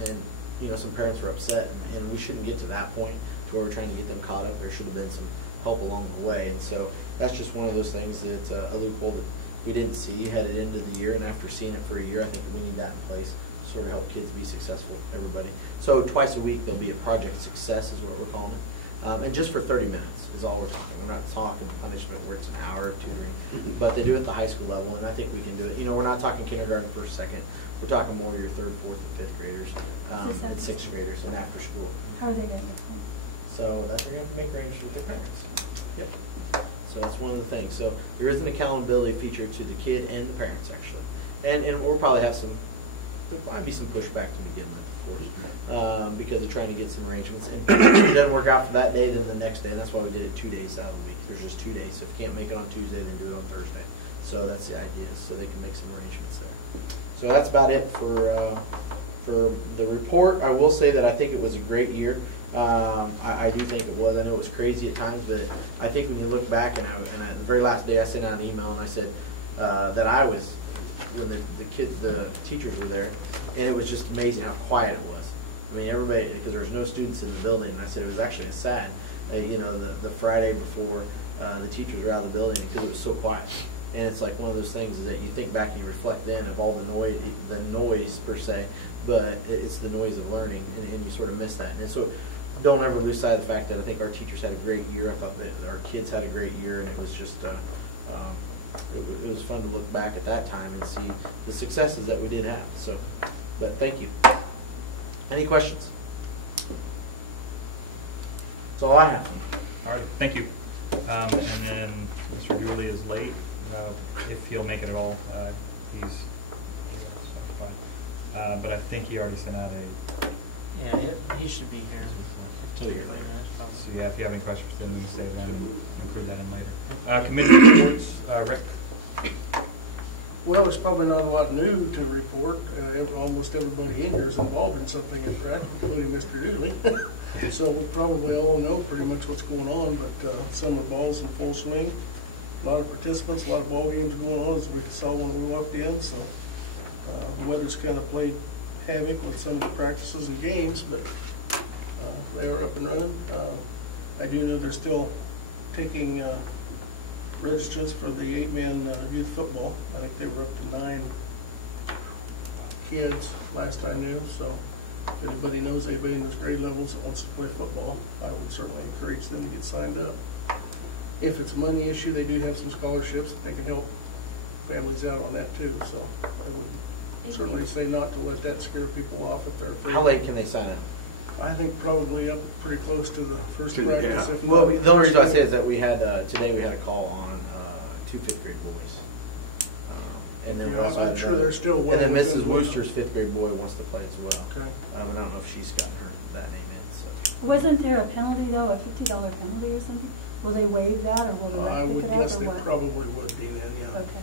and you know, some parents were upset, and we shouldn't get to that point to where we're trying to get them caught up. There should have been some help along the way, and so that's just one of those things that's a loophole that we didn't see headed into the year, and after seeing it for a year, I think we need that in place to sort of help kids be successful, everybody. So twice a week there'll be a project success is what we're calling it, and just for 30 minutes is all we're talking. We're not talking punishment where it's an hour of tutoring, but they do it at the high school level, and I think we can do it. You know, we're not talking kindergarten, 1st, 2nd. We're talking more your 3rd, 4th, and 5th graders, and 6th graders, and after school. How are they going to get home? So that's they're going to make arrangements with their parents. Yep. So that's one of the things. So there is an accountability feature to the kid and the parents, actually. And we'll probably have there'll probably be some pushback to begin with, of course, because they're trying to get some arrangements. And if it doesn't work out for that day, then the next day. And that's why we did it 2 days out of the week. There's just 2 days. So if you can't make it on Tuesday, then do it on Thursday. So that's the idea, so they can make some arrangements there. So that's about it for the report. I will say that I think it was a great year. I do think it was. I know it was crazy at times, but I think when you look back, and the very last day I sent out an email and I said that I was, when the teachers were there, and it was just amazing how quiet it was. I mean, everybody, because there was no students in the building, and I said it was actually sad, you know, the Friday before the teachers were out of the building because it was so quiet. And it's like one of those things that you think back and you reflect then of all the noise per se, but it's the noise of learning, and you sort of miss that. And so don't ever lose sight of the fact that I think our teachers had a great year. I thought that our kids had a great year, and it was just it was fun to look back at that time and see the successes that we did have. So, but thank you. Any questions? That's all I have. All right, thank you. And then Mr. Dooley is late. If he'll make it at all, he's fine. But I think he already sent out a. Yeah, he should be here. So yeah, if you have any questions, then we can save them and include that in later. Committee reports, Rick. Well, there's probably not a lot new to report. Almost everybody in here is involved in something in practice, including Mr. Dooley. So we probably all know pretty much what's going on, but summer ball's in full swing. A lot of participants, a lot of ball games going on, as we saw when we walked in. So the weather's kind of played havoc with some of the practices and games, but they are up and running. I do know they're still taking registers for the 8-man youth football. I think they were up to 9 kids last I knew. So if anybody knows anybody in those grade levels that wants to play football, I would certainly encourage them to get signed up. If it's a money issue, they do have some scholarships that they can help families out on that too. So I would certainly say not to let that scare people off if they're afraid. How late can they sign up? I think probably up pretty close to the first practice. If Well, not, the only reason I say is that we had today we had a call on 2 5th grade boys, and then we also I'm had sure they're still well and then within Mrs. the- Wooster's 5th grade boy wants to play as well. Okay. And I don't know if she's got that name in. So Wasn't there a penalty though, a $50 penalty or something? Will they waive that, or will the I rec would pick it guess up, or they what? probably would be then, yeah. Okay.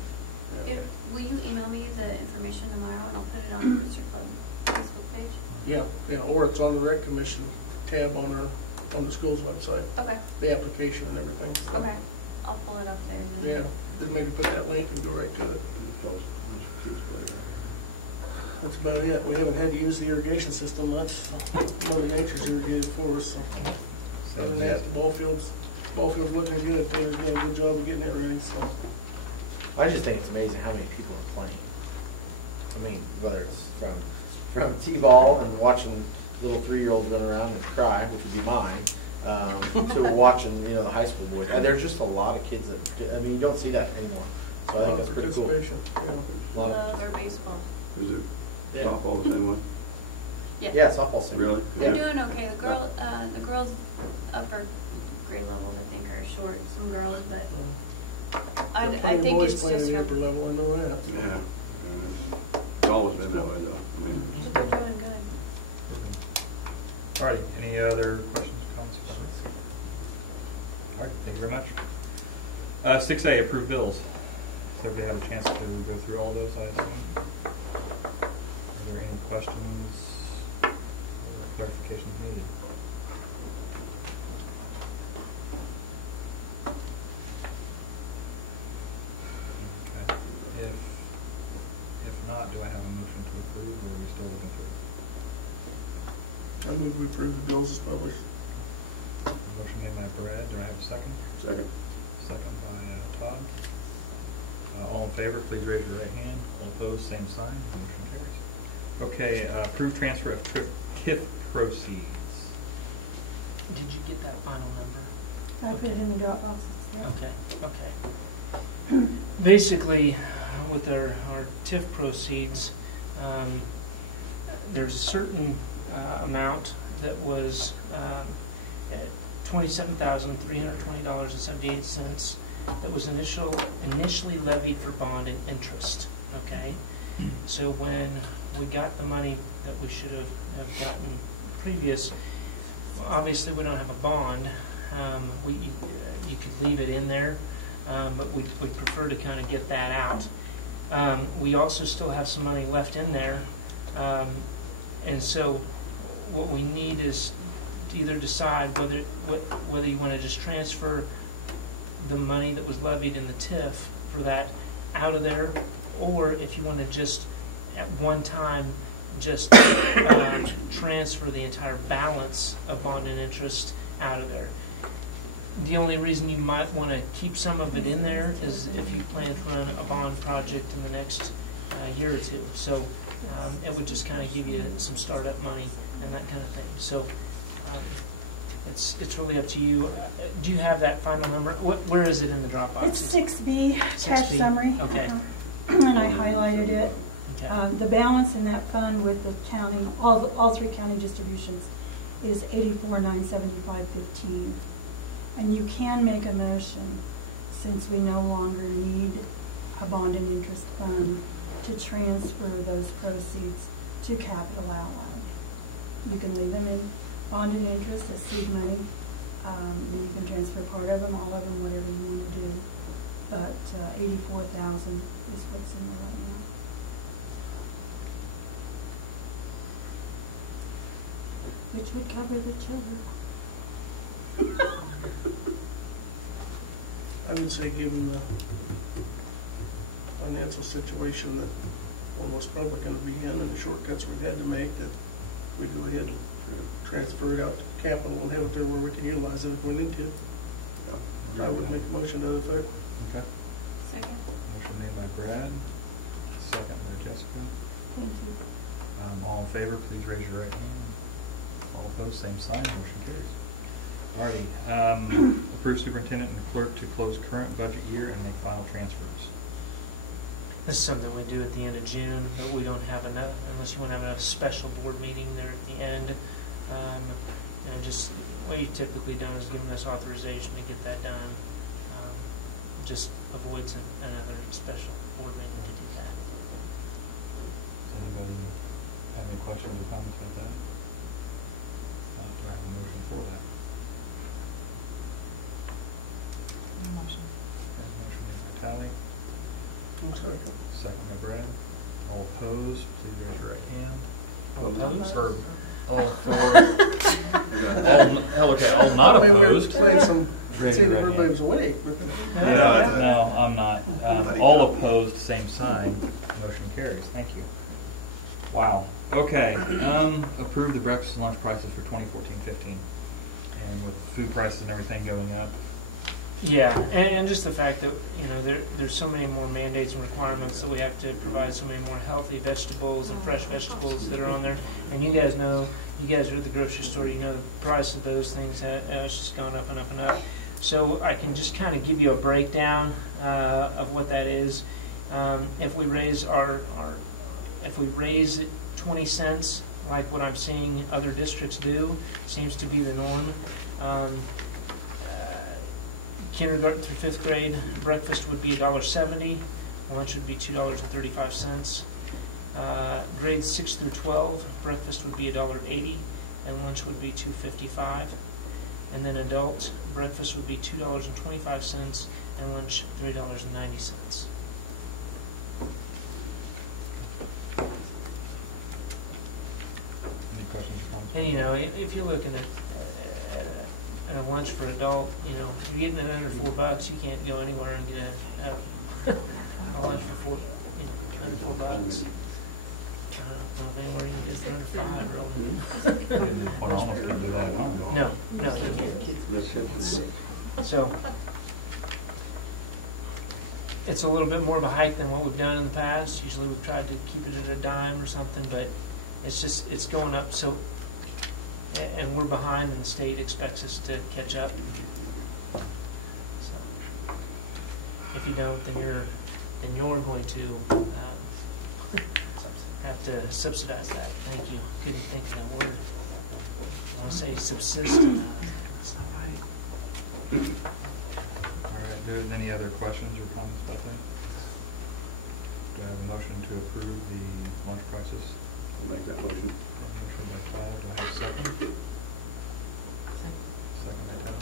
Yeah. Will you email me the information tomorrow and I'll put it on the Booster Club Facebook page? Yeah, or it's on the rec commission tab on the school's website, Okay, the application and everything. So, okay. I'll pull it up there. yeah, then maybe put that link and go right to it. That's about it. We haven't had to use the irrigation system much. Mother Nature's irrigated for us. So other than that, the ball field's looking good. Taylor's doing a good job of getting it ready. So I just think it's amazing how many people are playing. I mean, whether it's from t-ball and watching little 3-year-olds run around and cry, which would be mine, to watching the high school boys. And there's just a lot of kids that you don't see that anymore. So I think that's pretty cool. Love our baseball. Is it Yeah. softball the same way? Yeah, softball's same. Really? They're Yeah. doing okay. The girls upper grade level, I think, are short. Some girls, but I think boys it's playing just at the her. upper level. I know that. Yeah. It's always been that way, though. I mean, They're doing good. All right, any other questions, comments? All right, thank you very much. 6A, approve bills. So everybody have a chance to go through all those, I assume? Are there any questions or clarifications needed? Okay. If not, do I have a motion to approve, or are we still looking through? I move we approve the bills as published. Motion made by Brad. Do I have a second? Second. Second by Todd. All in favor, please raise your right hand. All opposed, same sign. Motion carries. Okay, approved transfer of TIF proceeds. Did you get that final number? I put it in the Dropbox. It's there. Okay. Basically, with our TIF proceeds, there's a certain amount that was $27,320.78 that was initially levied for bond and interest. Okay, so when we got the money that we should have gotten previous, obviously we don't have a bond. You could leave it in there, but we'd prefer to kind of get that out. We also still have some money left in there, and so what we need is to either decide whether you want to just transfer the money that was levied in the TIF for that out of there, or if you want to just at one time just transfer the entire balance of bond and interest out of there. The only reason you might want to keep some of it in there is if you plan to run a bond project in the next year or two. So it would just kind of give you some startup money and that kind of thing. So it's really up to you. Do you have that final number? Where is it in the Dropbox? It's 6B, cash 6B. summary. Okay. And I highlighted it. Okay. The balance in that fund with the county, all three county distributions, is $84,975.15. And you can make a motion, since we no longer need a bond and interest fund, to transfer those proceeds to capital outlay. You can leave them in bond and interest as seed money. You can transfer part of them, all of them, whatever you want to do. But $84,000 is what's in there right now. Which would cover the children. I would say, given the financial situation that we're most probably going to be in and the shortcuts we've had to make, that we go ahead and transfer it out to capital and have it there where we can utilize it if we need to. I would make a motion to that effect. Okay. Second. Motion made by Brad, second by Jessica. Thank you. All in favor, please raise your right hand. All opposed, same sign. Motion carries. Alrighty. Approve superintendent and clerk to close current budget year and make final transfers. This is something we do at the end of June, but we don't have enough, unless you want to have a special board meeting there at the end. And just what you've typically done is given us authorization to get that done. Just avoids another special board meeting to do that. Does anybody have any questions or comments about that? Do I have a motion for that? Motion. Okay, motion made by Tally, Second. second by Brad. All opposed, please raise your right hand. All opposed? Or all for? All not opposed. Playing some, Raise see your that right everybody hand. was awake. Yeah, no, I'm not. All opposed, same sign. Motion carries. Thank you. Wow. Okay. Approve the breakfast and lunch prices for 2014-15. And with food prices and everything going up. Yeah, and just the fact that, you know, there's so many more mandates and requirements that we have to provide so many more healthy vegetables and fresh vegetables that are on there. And you guys know, you guys are at the grocery store, you know the price of those things, it's just gone up and up and up. So I can just kind of give you a breakdown of what that is. If we raise if we raise it 20 cents, like what I'm seeing other districts do, seems to be the norm. Kindergarten through 5th grade, breakfast would be $1.70, lunch would be $2.35. Grades 6 through 12, breakfast would be $1.80, and lunch would be $2.55. And then adult, breakfast would be $2.25, and lunch $3.90. And you know, if you're looking at a lunch for adult, you know, if you're getting it under $4, you can't go anywhere and get a lunch for under $4. I don't know if anywhere you can get it under $5, really. Well, I almost can't do that at home. No, you can't. So it's a little bit more of a hike than what we've done in the past. Usually we've tried to keep it at a dime or something, but it's going up. So, and we're behind, and the state expects us to catch up. So, if you don't, then you're going to have to subsidize that. Thank you. Couldn't think of that word. I want to say subsist. It's not right. All right, do any other questions or comments about that? Do I have a motion to approve the lunch prices? I'll make that motion. Motion by Paul, do I have a second? Second by Tom.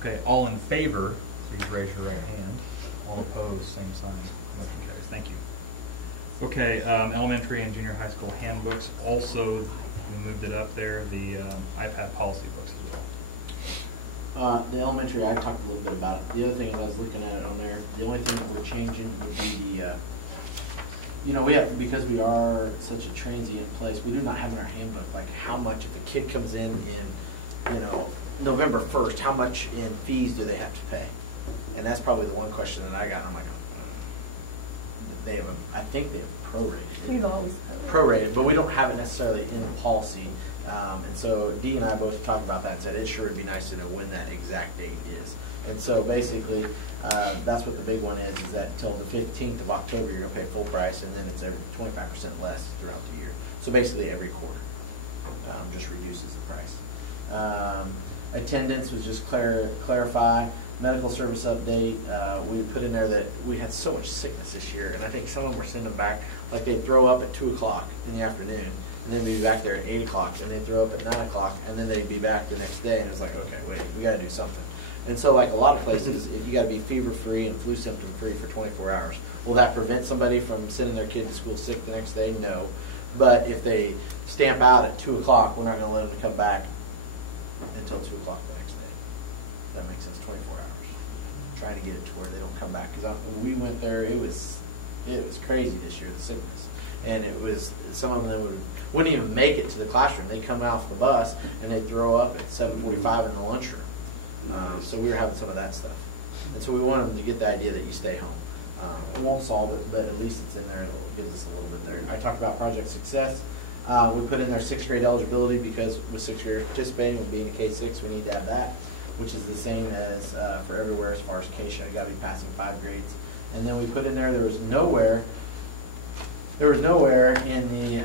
Okay, all in favor, please raise your right hand. All opposed, same sign. Motion carries. Thank you. Okay, elementary and junior high school handbooks. Also, we moved it up there, the iPad policy books as well. The elementary, I talked a little bit about it. The other thing, as I was looking at it on there, the only thing that we're changing would be the, you know, we have, because we are such a transient place, we do not have in our handbook, like how much, if a kid comes in, you know, November 1st, how much in fees do they have to pay? And that's probably the one question that I got, and I'm like, they have I think they have prorated. We've always Prorated, but we don't have it necessarily in the policy. And so Dee and I both talked about that and said it sure would be nice to know when that exact date is. And so basically, that's what the big one is that until the 15th of October, you're going to pay full price, and then it's every 25% less throughout the year. So basically every quarter just reduces the price. Attendance was just clarify. Medical service update, we put in there that we had so much sickness this year, and I think some of them were sending back, like they'd throw up at 2 o'clock in the afternoon, and then we'd be back there at 8 o'clock, and they'd throw up at 9 o'clock, and then they'd be back the next day, and it was like, okay, wait, we got to do something. And so like a lot of places, if you got to be fever-free and flu symptom-free for 24 hours, will that prevent somebody from sending their kid to school sick the next day? No. But if they stamp out at 2 o'clock, we're not going to let them come back until 2 o'clock the next day. That makes sense, 24 hours. Trying to get it to where they don't come back, because when we went there, it was crazy this year, the sickness, and it was some of them wouldn't even make it to the classroom. They'd come out the bus and they'd throw up at 7:45 in the lunchroom. So we were having some of that stuff, and so we wanted them to get the idea that you stay home. It won't solve it, but at least it's in there. It gives us a little bit there. I talked about Project Success. We put in there 6th grade eligibility because with 6th graders participating, with being a K-6, we need to have that, which is the same as for everywhere as far as K-shot. You got to be passing 5 grades. And then we put in there was nowhere in the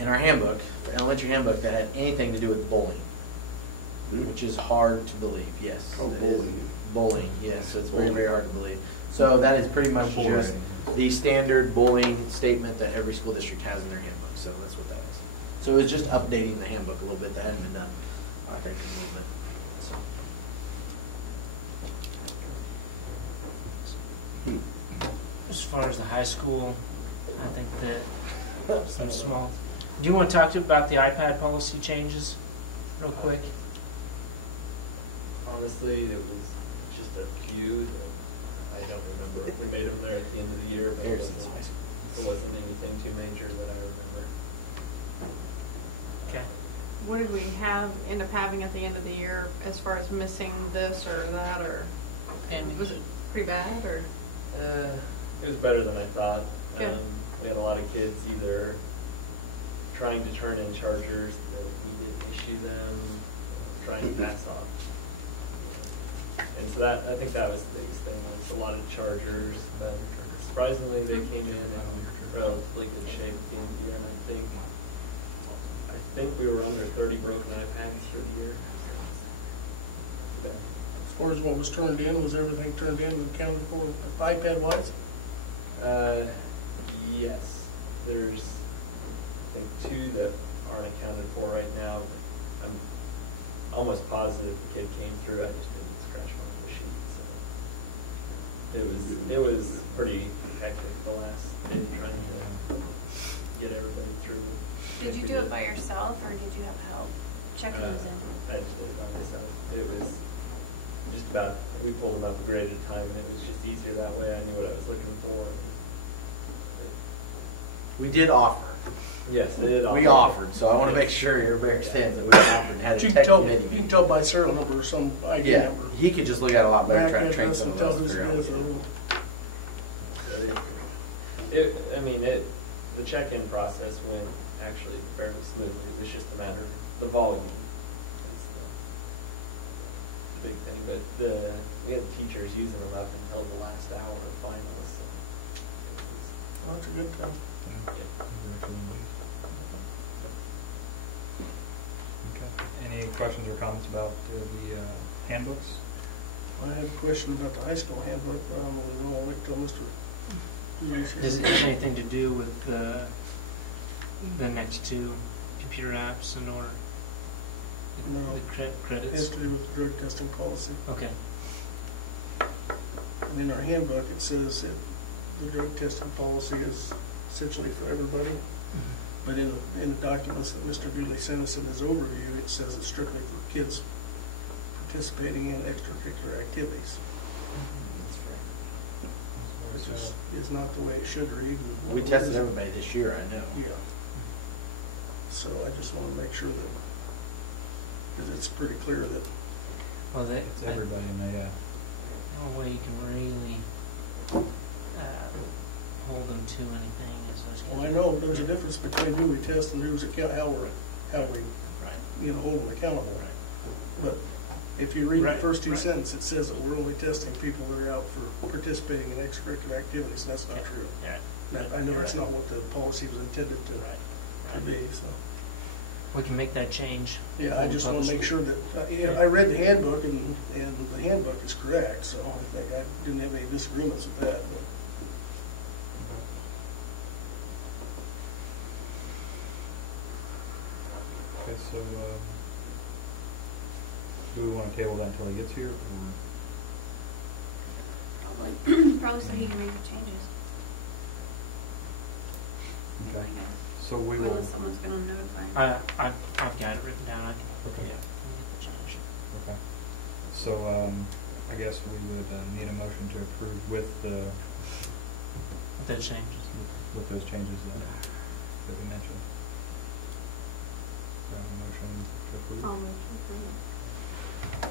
in our handbook, the elementary handbook, that had anything to do with bowling, which is hard to believe. Yes, Oh, it bowling. is. Bowling, yes, so it's very, very hard to believe. So that is pretty much just the standard bowling statement that every school district has in their handbook. So that's what that is. So it was just updating the handbook a little bit. That hadn't been done, I think, in a little bit. So. As far as the high school, I think that some small. Do you want to talk about the iPad policy changes real quick? Honestly, it was just a few that I don't remember if we made them there at the end of the year, but it wasn't anything too major that I remember. Okay. What did we end up having at the end of the year as far as missing this or that, or And was it pretty bad, or? It was better than I thought. Good. We had a lot of kids either trying to turn in chargers that we didn't issue them, trying to pass off. And so that, I think that was the biggest thing, was a lot of chargers, but surprisingly they came in relatively good shape at the end of the year, and I think we were under 30 broken iPads for the year. As far as what was turned in, was everything turned in and accounted for iPad-wise? Yes. There's, I think, 2 that aren't accounted for right now. But I'm almost positive the kid came through. I just didn't scratch one of the sheets. So it was pretty hectic the last day trying to get everybody through Did you do it by yourself, or did you have help checking those in? I just did it by myself. It was just about, we pulled them up a grade at a time, and it was just easier that way. I knew what I was looking for. We did offer. Yes, they did offer. We offered, so I want to make sure everybody understands that we offered and had You a can tech tell, committee you can meeting. tell by serial number or some ID Yeah, number. he could just look at it a lot better, Back try to train address some and of tell us to who's figure out it what is. to do. The check-in process went actually fairly smoothly. It was just a matter of the volume. That's the big thing. But we had the teachers using them up until the last hour of finals. So Well, that's a good thing. Okay. Any questions or comments about the handbooks? I have a question about the high school handbook, but I'm going to wait till Mr. Does it have anything to do with the next two computer apps and or No. the It has credits? to do with the drug testing policy. Okay. And in our handbook, it says that the drug testing policy is essentially for everybody. But in the documents that Mr. Dooley sent us in his overview, it says it's strictly for kids participating in extracurricular activities. Which is not the way it should read. We tested everybody this year, I know. Yeah. So I just want to make sure that, because it's pretty clear that, Well, It's everybody in there, yeah. no way you can really hold them to anything as those kids. well, I know there's a difference between who we test and who's how we Right. Hold them accountable. But if you read the first two sentences, it says that we're only testing people that are out for participating in extracurricular activities, and that's not true. Yeah. I know that's not what the policy was intended to be, so. We can make that change. Yeah, I just want to make sure that, I read the handbook, and the handbook is correct, so I think I didn't have any disagreements with that. But Okay, so do we want to table that until he gets here? Or? Probably so he can make the changes. Okay. So we will. Unless someone's going to notify him. I've got it written down. I can. Okay. Yeah. Make the change. Okay. So I guess we would need a motion to approve with the With those changes. with those changes that we mentioned. Do I have a motion to approve? I'll move to approve.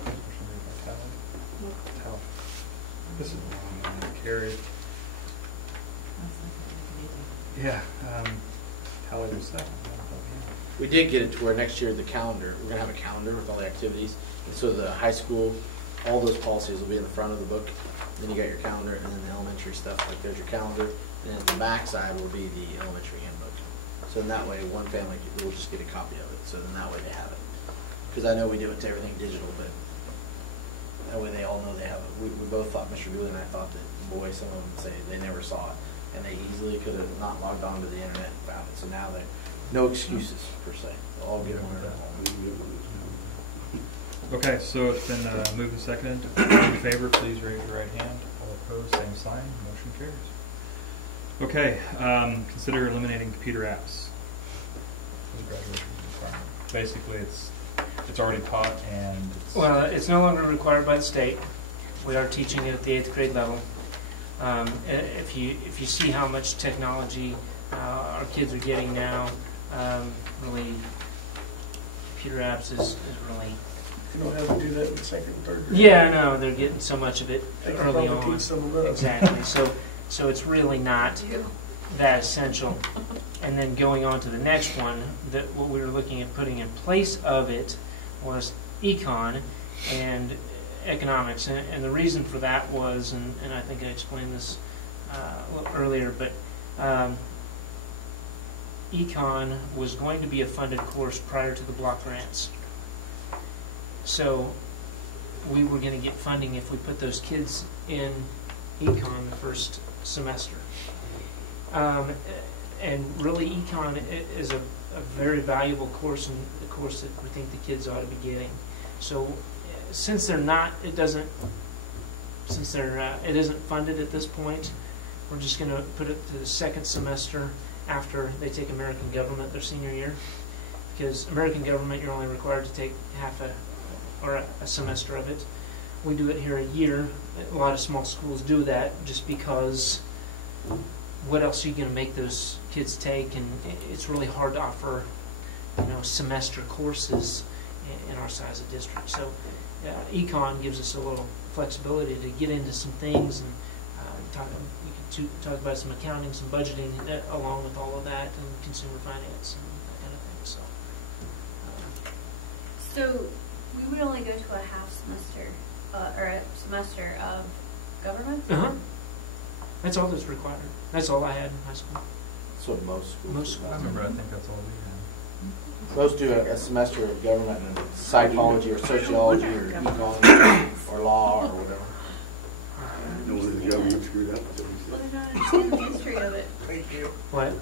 Motion made by Tal. This is carried. Yeah. Tally was second. We did get it to where next year the calendar, we're going to have a calendar with all the activities. And so the high school, all those policies will be in the front of the book. Then you got your calendar, and then the elementary stuff, like there's your calendar. And then the back side will be the elementary handbook. So in that way, one family will just get a copy of it. So then that way they have it. Because I know we do it to everything digital, but that way they all know they have it. We both thought, Mr. Dooley and I thought that, boy, some of them say they never saw it. And they easily could have not logged on to the internet and found it. So now they no excuses, per se. They'll all get one at home. Okay, so it's been moved and seconded. All in favor, please raise your right hand. All opposed, same sign. Motion carries. Okay, consider eliminating computer apps. Graduation requirement. Basically, it's already taught, and Well, it's no longer required by the state. We are teaching it at the 8th grade level. If you see how much technology our kids are getting now, really, computer apps is really. you don't have to do that in the second and third grade. Yeah, no, they're getting so much of it They can early probably on. teach some of us. Exactly. So it's really not that essential. And then going on to the next one, that what we were looking at putting in place of it was econ and economics. And the reason for that was, and I think I explained this a little earlier, but econ was going to be a funded course prior to the block grants. So we were going to get funding if we put those kids in econ the first semester. And really, econ is a very valuable course, and the course that we think the kids ought to be getting. So since they're not, it isn't funded at this point, we're just going to put it to the second semester after they take American Government their senior year. Because American Government, you're only required to take a semester of it. We do it here a year. A lot of small schools do that just because what else are you going to make those kids take? And it's really hard to offer, semester courses in our size of district. So econ gives us a little flexibility to get into some things and we can talk about some accounting, some budgeting along with all of that, and consumer finance and that kind of thing. So we would only go to a half semester or a semester of government? That's all that's required. That's all I had in high school. That's what most schools. Most I remember, I think that's all we had. Most do a semester of government and psychology or sociology or econ or law or whatever. No one in the government screwed up. Well, I don't understand the history of it. Thank you. What?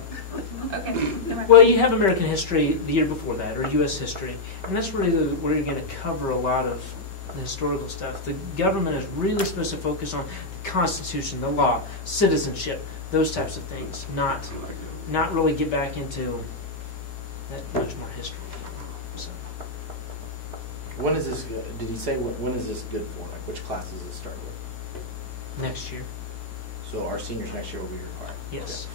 Okay. never mind. Well, you have American history the year before that, or U.S. history, and that's really where you're going to cover a lot of the historical stuff. The government is really supposed to focus on the Constitution, the law, citizenship, those types of things, not really get back into that much more history. So. When is this? Did you say when is this good for? Like which classes does it start with? Next year. So our seniors next year will be required. Yes.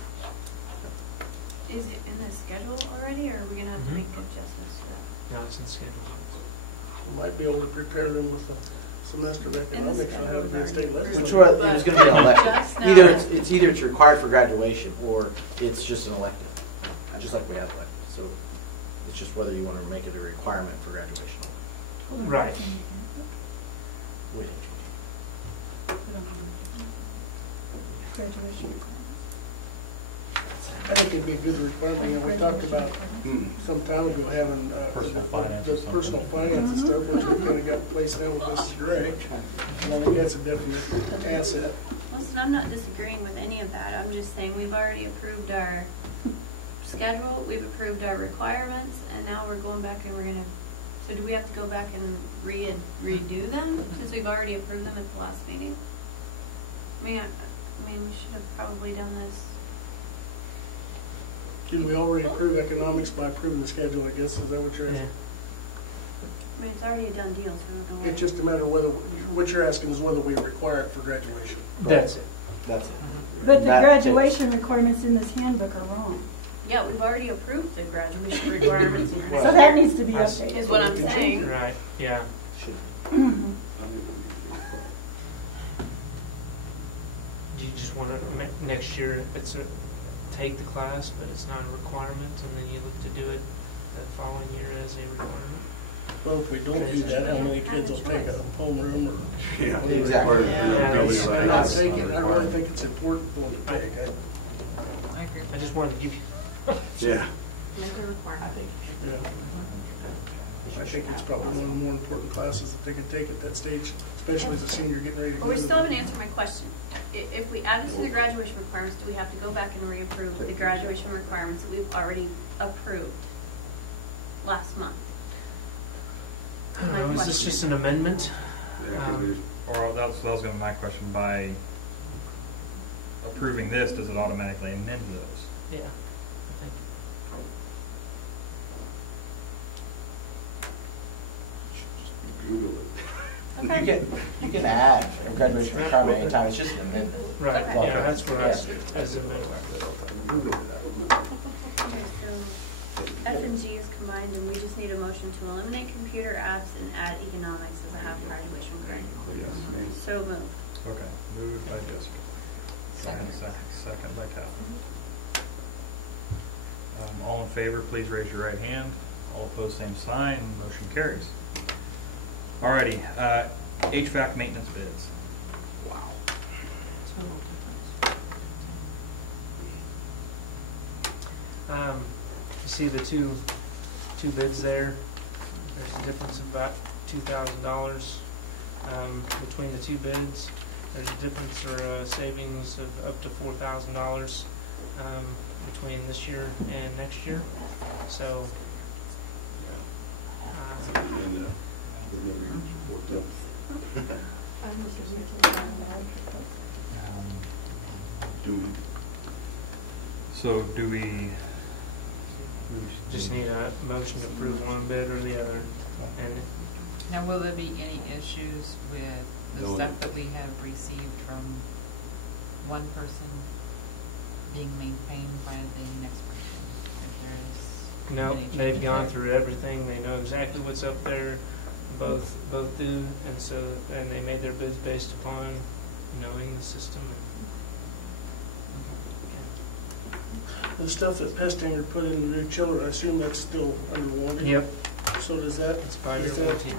Is it in the schedule already, or are we going to have to make adjustments to that? No, it's in the schedule. We might be able to prepare them with a semester of economics and have it in state legislature. Which was, it was going to be an elective. Either it's required for graduation or it's just an elective, just like we have electives. So it's just whether you want to make it a requirement for graduation. Right. We didn't change Graduation. I think it'd be a good requirement. We talked about some time ago having Personal finance or the something. personal finance and stuff, which we kind of got placed now with Mrs. Gray. And I think that's a definite asset. Listen, I'm not disagreeing with any of that. I'm just saying we've already approved our schedule, we've approved our requirements, and now we're going back and we're going to. So do we have to go back and redo them since we've already approved them at the last meeting? I mean, we should have probably done this. Didn't we already approve economics by approving the schedule, I guess? Is that what you're asking? I mean, it's already a done deal, so I don't know why. It's just a matter of whether, what you're asking is whether we require it for graduation. That's it. That's it. But the That graduation requirements in this handbook are wrong. Yeah, we've already approved the graduation requirements. So that needs to be updated. Is what I'm saying. Right. Yeah. Should. Do you just want to next year? It's take the class, but it's not a requirement, and then you look to do it the following year as a requirement. Well, if we don't do that, how many kids will take a homeroom or? Yeah, Exactly. I'm not taking, I really think it's important for them to take. I agree. I just wanted to give you. Yeah. Make it a requirement. I think it's probably one of the more important classes that they could take at that stage, especially as a senior getting ready to go. Well, we still haven't answered my question. If we add it to the graduation requirements, do we have to go back and reapprove the graduation requirements that we've already approved last month? I don't know. Is this just an amendment? Or that was going to be my question. By approving this, does it automatically amend those? Yeah. Google it. Okay. You can add a graduation requirement anytime. It's just an amendment. Right. Okay. Yeah, that's where I as amendment. Okay, so F and G is combined, and we just need a motion to eliminate computer apps and add economics as a half graduation credit. Yes. So moved. Okay. Moved by Jessica. Second by Kathleen. All in favor, please raise your right hand. All opposed, same sign. Motion carries. Alrighty, HVAC maintenance bids. Wow. You see the two bids there. There's a difference of about $2,000 between the two bids. There's a difference or a savings of up to $4,000 between this year and next year. So. So do we? Just need a motion to approve one bid or the other. And Now, will there be any issues with the No. stuff that we have received from one person being maintained by the next person? If there is no, any they've changes gone there? through everything. They know exactly what's up there. Both do, and they made their bids based upon knowing the system. The stuff that Pestinger put in the new chiller, I assume that's still under warranty? Yep, So does that, it's 5-year does that- warranty.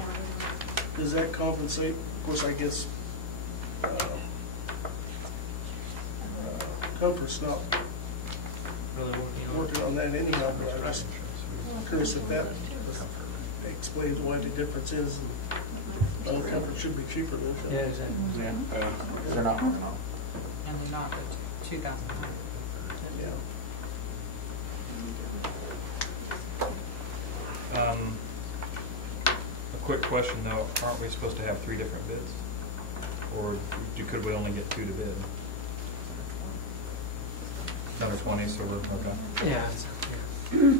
does that compensate? Of course, I guess Comfort's not Really working on it. working on that anyhow, but I was curious if that explains why the difference is. And Comfort should be cheaper than that. Yeah, exactly. Yeah. They're not working on And they're not the 2000. Yeah. A quick question though, aren't we supposed to have 3 different bids? Or could we only get 2 to bid? Under 20, so we're, okay. Yeah. Okay,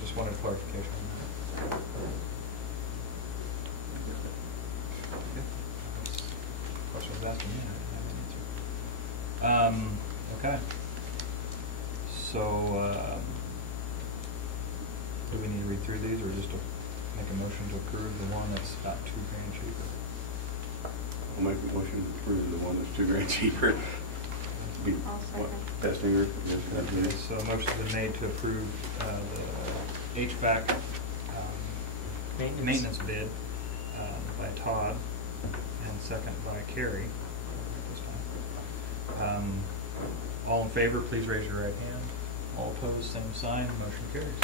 just wanted clarification on that. Questions asked me, I didn't have an answer. Okay. So, do we need to read through these or just to make a motion to approve the one that's about $2,000 cheaper? I'll make a motion to approve the one that's $2,000 cheaper. Be what, Pestinger, yes, that Okay, is. so a motion's been made to approve the HVAC maintenance bid by Todd and second by Carrie. All in favor, please raise your right hand. All opposed, same sign. Motion carries.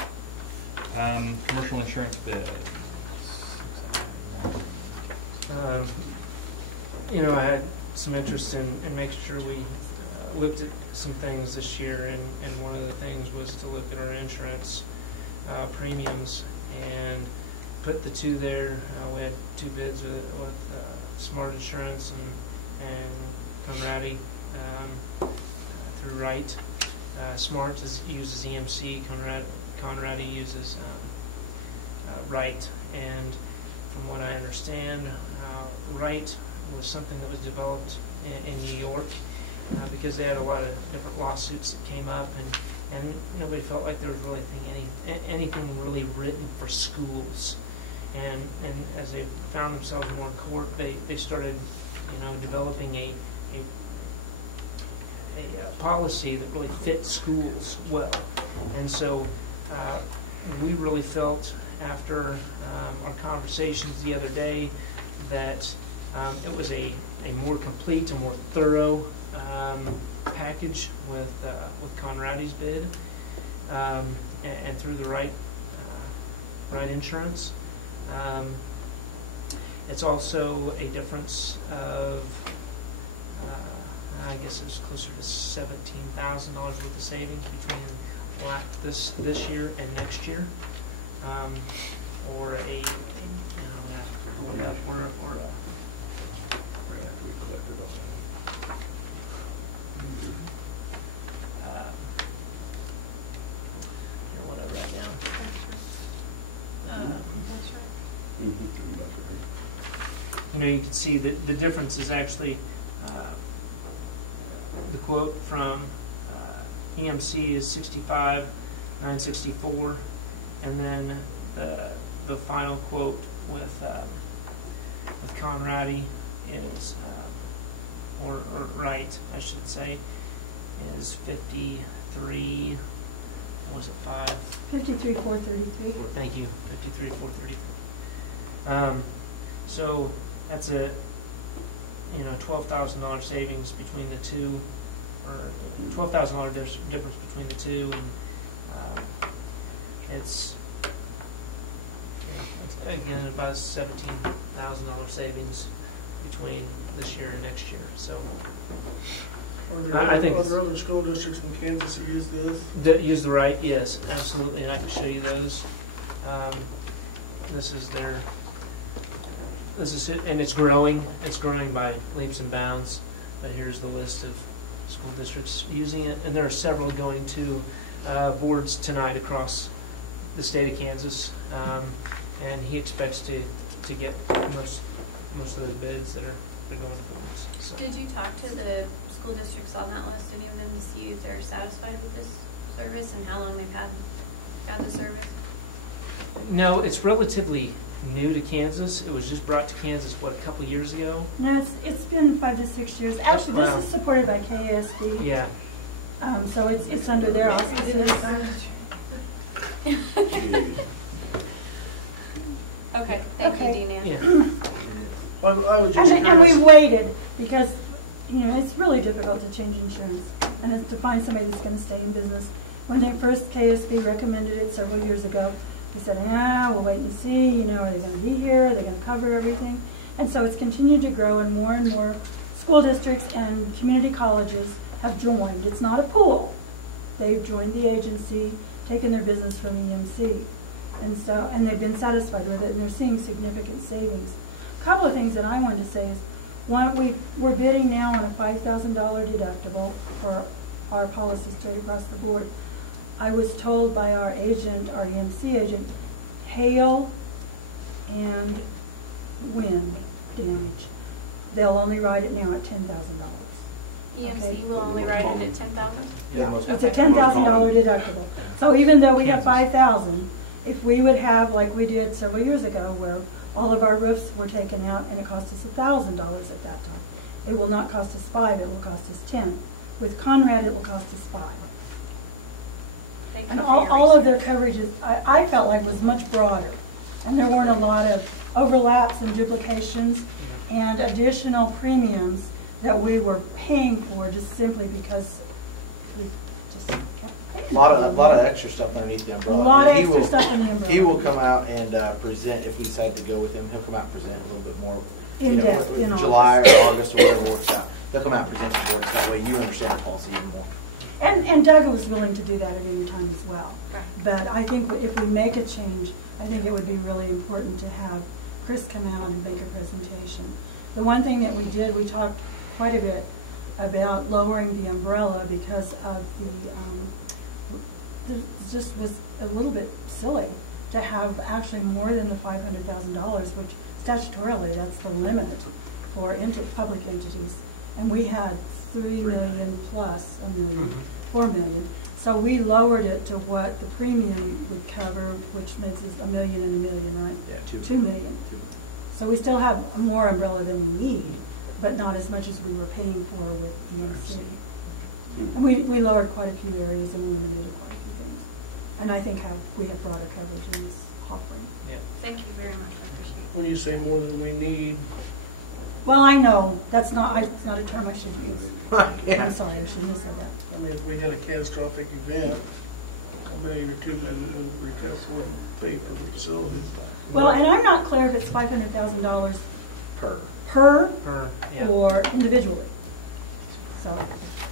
Commercial insurance bid. You know, I had some interest in making sure we looked at some things this year, and one of the things was to look at our insurance premiums and put the 2 there. We had 2 bids with Smart Insurance and Conradi through Wright. Smart uses EMC, Conradi uses Wright, and from what I understand, Wright was something that was developed in New York because they had a lot of different lawsuits that came up, and nobody felt like there was really anything really written for schools. And as they found themselves more in court, they started, developing a policy that really fit schools well. And so we really felt after our conversations the other day that it was a more complete and more thorough package with Conradi's bid and through the Wright Insurance. It's also a difference of I guess it was closer to $17,000 worth of savings between this year and next year, or a what I write down. You can see that the difference is actually the quote from EMC is $65,964, and then the final quote with Conradi is or Wright, I should say, is 53. What was it? 53,433. Thank you. 53,433. So that's a $12,000 savings between the two, or $12,000 difference between the two, and it's again about $17,000 savings between this year and next year. So I think Are there other school districts in Kansas that use this? Use the Wright, yes, absolutely, and I can show you those. This is it, and it's growing. It's growing by leaps and bounds. But here's the list of school districts using it, and there are several going to boards tonight across the state of Kansas, and he expects to get most of those bids that are going to boards. So. Did you talk to the school districts on that list, any of them, to see if they're satisfied with this service and how long they've had the service? No, it's relatively new to Kansas. It was just brought to Kansas, what, a couple of years ago? No, it's been 5 to 6 years. Actually, this Wow. is supported by KSB. Yeah. So it's under their auspices. Okay, thank Okay. you, Dean Ann. Yeah. Well, I was just And we curious. waited because, it's really difficult to change insurance and it's to find somebody that's going to stay in business. When they first KSB recommended it several years ago, we said, we'll wait and see, are they going to be here? Are they going to cover everything? And so it's continued to grow, and more school districts and community colleges have joined. It's not a pool. They've joined the agency, taken their business from EMC. And they've been satisfied with it, and they're seeing significant savings. A couple of things that I wanted to say is, one, we're bidding now on a $5,000 deductible for our policy straight across the board. I was told by our agent, our EMC agent, hail and wind damage, they'll only write it now at $10,000. EMC will only write it at 10,000? Yeah, It's a $10,000 deductible. So even though we have 5,000, if we would have, like we did several years ago, where all of our roofs were taken out and it cost us $1,000 at that time, it will not cost us $5, it will cost us $10. With Conrad, it will cost us $5. And all of their coverages, I felt like was much broader. And there weren't a lot of overlaps and duplications and additional premiums that we were paying for just simply because we just kept paying. A lot of extra stuff underneath the umbrella. A lot of And extra stuff in the umbrella. He will come out and present, if we decide to go with him, he'll come out and present a little bit more. In depth, in July August. or August or whatever works out. They'll come out and present the board, so that way you understand the policy even more. And Doug was willing to do that at any time as well. Right. But I think if we make a change, I think it would be really important to have Chris come out and make a presentation. The one thing that we did, we talked quite a bit about lowering the umbrella because of it just was a little bit silly to have actually more than the $500,000, which statutorily that's the limit for public entities. And we had 3 million plus a million, 4 million. So we lowered it to what the premium would cover, which makes us $1 million and $1 million, right? Yeah, 2 million. So we still have more umbrella than we need, but not as much as we were paying for with EMC. And we lowered quite a few areas and eliminated quite a few things. And I think we have broader coverage in this offering. Yeah. Thank you very much, I appreciate it. When you say more than we need, Well, I know it's not a term I should use. Yeah. I'm sorry, I shouldn't have said that. I mean, if we had a catastrophic event, $1 million or $2 million would recover and pay for the facility. Well, and I'm not clear if it's $500,000 Per. Yeah. or individually. So.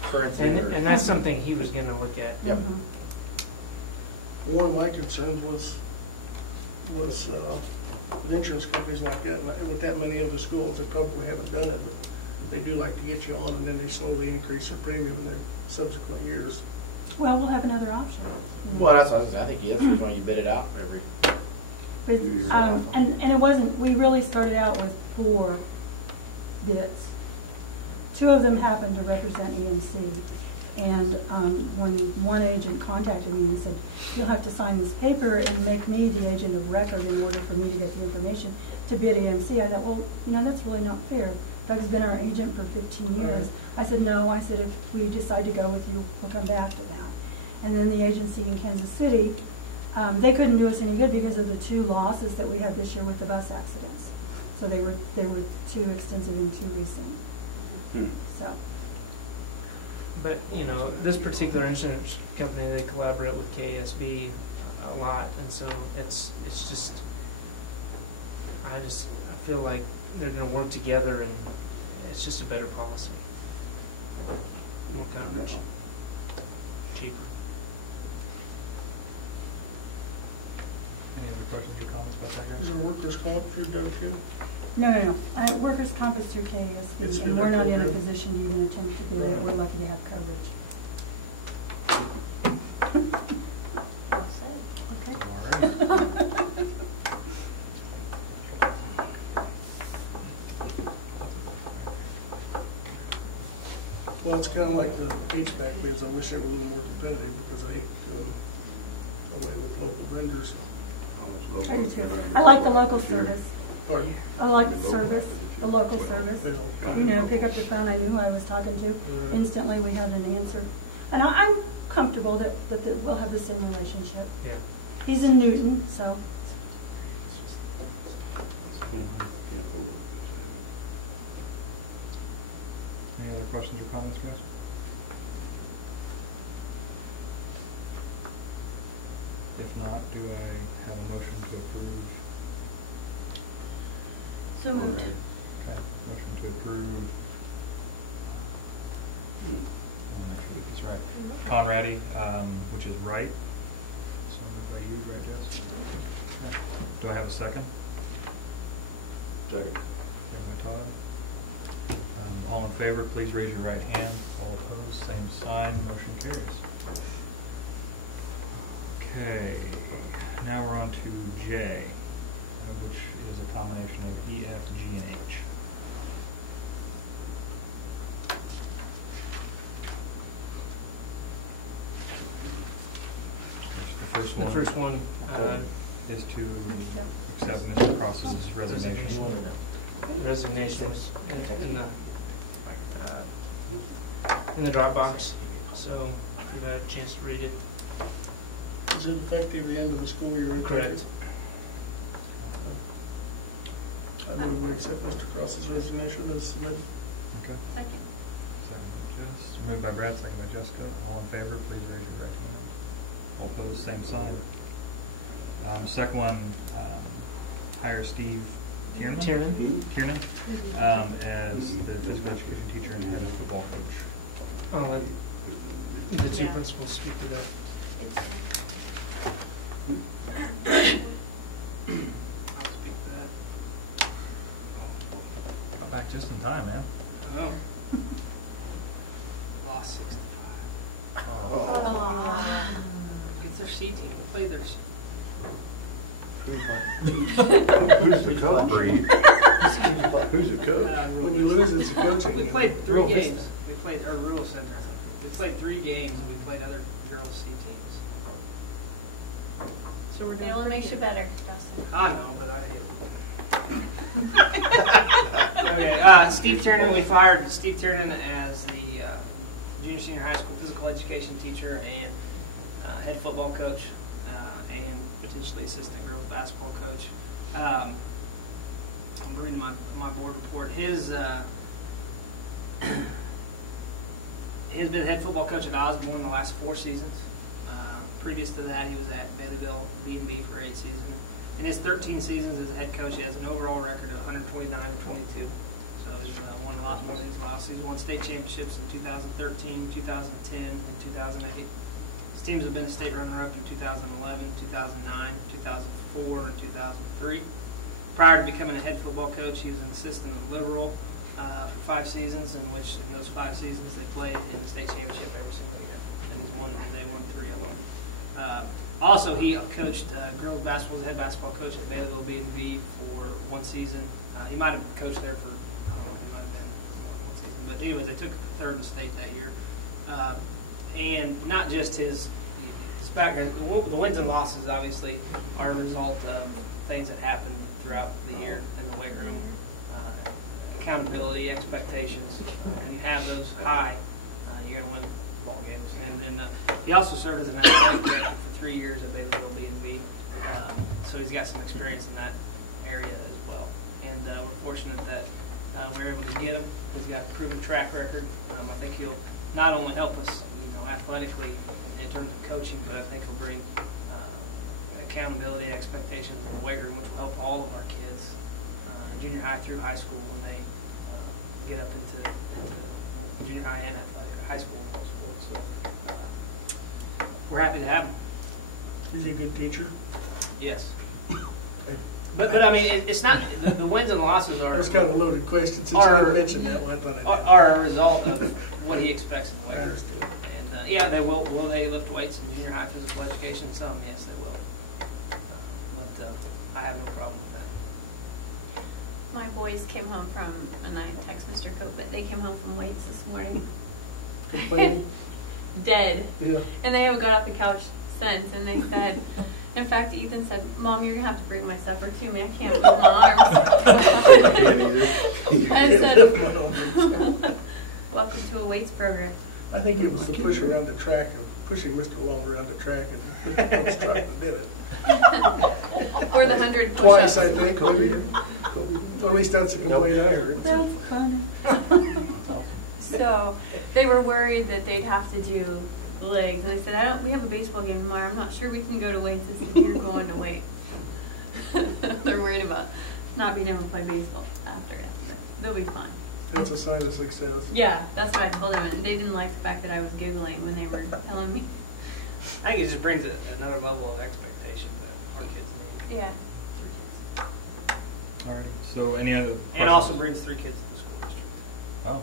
Currency. And that's something he was going to look at. Yep. One of my concerns was with insurance companies like that, and with that many of the schools, they probably haven't done it, but they do like to get you on, and then they slowly increase their premium in their subsequent years. Well, we'll have another option. Well, that's what I was saying. I think that's the reason why you bid it out every. But, and it wasn't, we really started out with 4 bids. 2 of them happened to represent EMC. And when one agent contacted me and said, you'll have to sign this paper and make me the agent of record in order for me to get the information to bid EMC, I thought, well, that's really not fair. Doug's been our agent for 15 years. I said, no. I said, if we decide to go with you, we'll come back to that. And then the agency in Kansas City, they couldn't do us any good because of the 2 losses that we had this year with the bus accidents. So they were too extensive and too recent. So. But, this particular insurance company, they collaborate with KSB a lot, and so it's just, I feel like they're going to work together, and it's just a better policy. More coverage. Cheaper. Any other questions or comments about that, Is guys? there workers' comp through W2? No. Workers' comp is through It's KSB, through and their we're not in a program. position to even attempt to do it. We're lucky to have coverage. Okay. All right. Well, it's kind of like the HVAC bids. I wish they were a little more competitive because I hate away with local vendors. I do too. I like the local service. Pardon? I like the service, the local service. You know, pick up the phone, I knew who I was talking to. Instantly, we had an answer. And I'm comfortable that we'll have the same relationship. Yeah. He's in Newton, so. Any other questions or comments, guys? If not, do I have a motion to approve? So moved. Okay, motion to approve. I want to make sure that it's right. Conradi, which is right. So moved by you, right, Jess? Okay. Do I have a second? Second. Second by Todd. All in favor, please raise your right hand. All opposed, same sign. Motion carries. Okay, now we're on to J, which is a combination of E, F, G, and H. The first one is to accept Mr. Cross's resignation. Resignations in the Dropbox, so if you've had a chance to read it. Is it effective the end of the school year? Correct. I move we accept Mr. Cross's resignation as submitted. Okay. Second. Second by Jess. Moved by Brad, second by Jessica. All in favor, please raise your right hand. All opposed, same sign. Second one, hire Steve Tiernan as the physical education teacher and head of football coach. I'll let the two principals speak to that. I'll speak to that. Got back just in time, man. Oh. Lost 65. It's their C team. We played their C. Who's the coach? Who's the coach? When you lose, it's a coaching. We played three games. We played our rural center. We played 3 games and we played other girls' C teams. So we're It doing only pretty makes you good. better, Justin. I know, but I Okay, Steve Tiernan, we fired Steve Tiernan as the junior senior high school physical education teacher and head football coach and potentially assistant girls basketball coach. I'm reading my board report. His been head football coach at Osborne the last 4 seasons. Previous to that, he was at Baileyville B&B for 8 seasons. In his 13 seasons as a head coach, he has an overall record of 129-22. So he's won a lot more than he's lost. He's won state championships in 2013, 2010, and 2008. His teams have been a state runner-up in 2011, 2009, 2004, and 2003. Prior to becoming a head football coach, he was an assistant at Liberal for 5 seasons, in which in those 5 seasons they played in the state championship every single year. And they won 3 of them. Also, he coached girls basketball as a head basketball coach at Baileyville B&B for 1 season. He might have coached there for, I don't know, he might have been more than 1 season. But anyways, they took 3rd in the state that year. And not just his background, the wins and losses obviously are a result of things that happen throughout the year in the weight room. Accountability, expectations, and you have those high, you're going to win ball games. And he also served as an athletic director for 3 years at Baileyville B&B, so he's got some experience in that area as well. And we're fortunate that we're able to get him. He's got a proven track record. I think he'll not only help us, athletically in terms of coaching, but I think he'll bring accountability, expectations in the weight room, which will help all of our kids, junior high through high school, when they get up into junior high and athletic, high school and middle school. So we're happy to have him. Is he a good teacher? Yes. But I mean, it's not, the wins and losses are. That's kind of a loaded question, since you didn't mention that one. I thought I did. Are a result of what he expects in the weight. And yeah, they will they lift weights in junior high physical education? Some, yes, they will. But I have no problem with that. My boys came home from, and I text Mr. Cope, but they came home from weights this morning. Dead. Yeah. And they haven't got off the couch since, and they said, in fact, Ethan said, Mom, you're going to have to bring my supper to me. I can't move my arms. I said, welcome to a weights program. I think it was the push around the track, pushing Mr. Long around the track, and Mr. Cope's trying to did it. Or the 100 push-ups. Twice, I think, maybe. Or at least that's a complaint I heard. That's funny. So they were worried that they'd have to do legs, and I said, we have a baseball game tomorrow. I'm not sure we can go to weights if you're going to weights. They're worried about not being able to play baseball after it. They'll be fine. That's a sign of success. Yeah, that's what I told them, and they didn't like the fact that I was giggling when they were telling me. I think it just brings another level of expectation that our kids need. Yeah. Alrighty, so any other questions? And also brings 3 kids to the school district. Oh.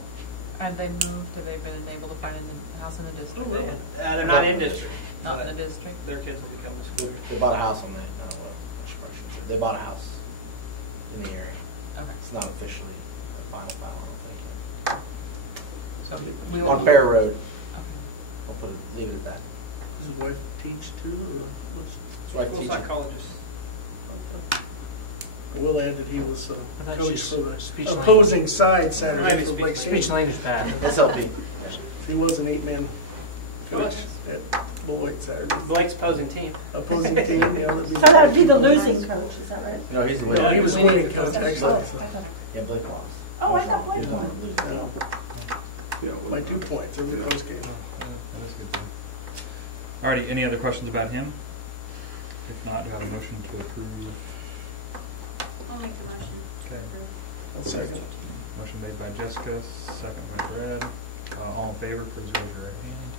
Have they moved? Have they been able to find a house in the district? They're not in district. Not in the district? Their kids will become the school. They bought a house on that. They bought a house in the area. Okay. It's not officially a final file, I don't think. So On Fair Road. Okay. I'll leave it at that. Does his wife teach too? Or what's His wife teaches. Psychologist. I will add that he was I thought coach she's for the speech opposing side Saturday Maybe for Blake speech State. language pad. SLP. He was an 8-man coach at Beloit Saturday. Blake's opposing team. Opposing team, yeah. So that would be the losing coach, is that right? No, he's the No, winner. he was the winning coach, actually. Oh, So, Yeah, Blake lost. oh, I thought Blake He won. won. yeah, by 2 points in the close game. That is good. Alrighty, any other questions about him? If not, do I have a motion to approve? I'll make the motion. Okay. I'll second. Motion made by Jessica, second by Brad. All in favor, please raise your right hand.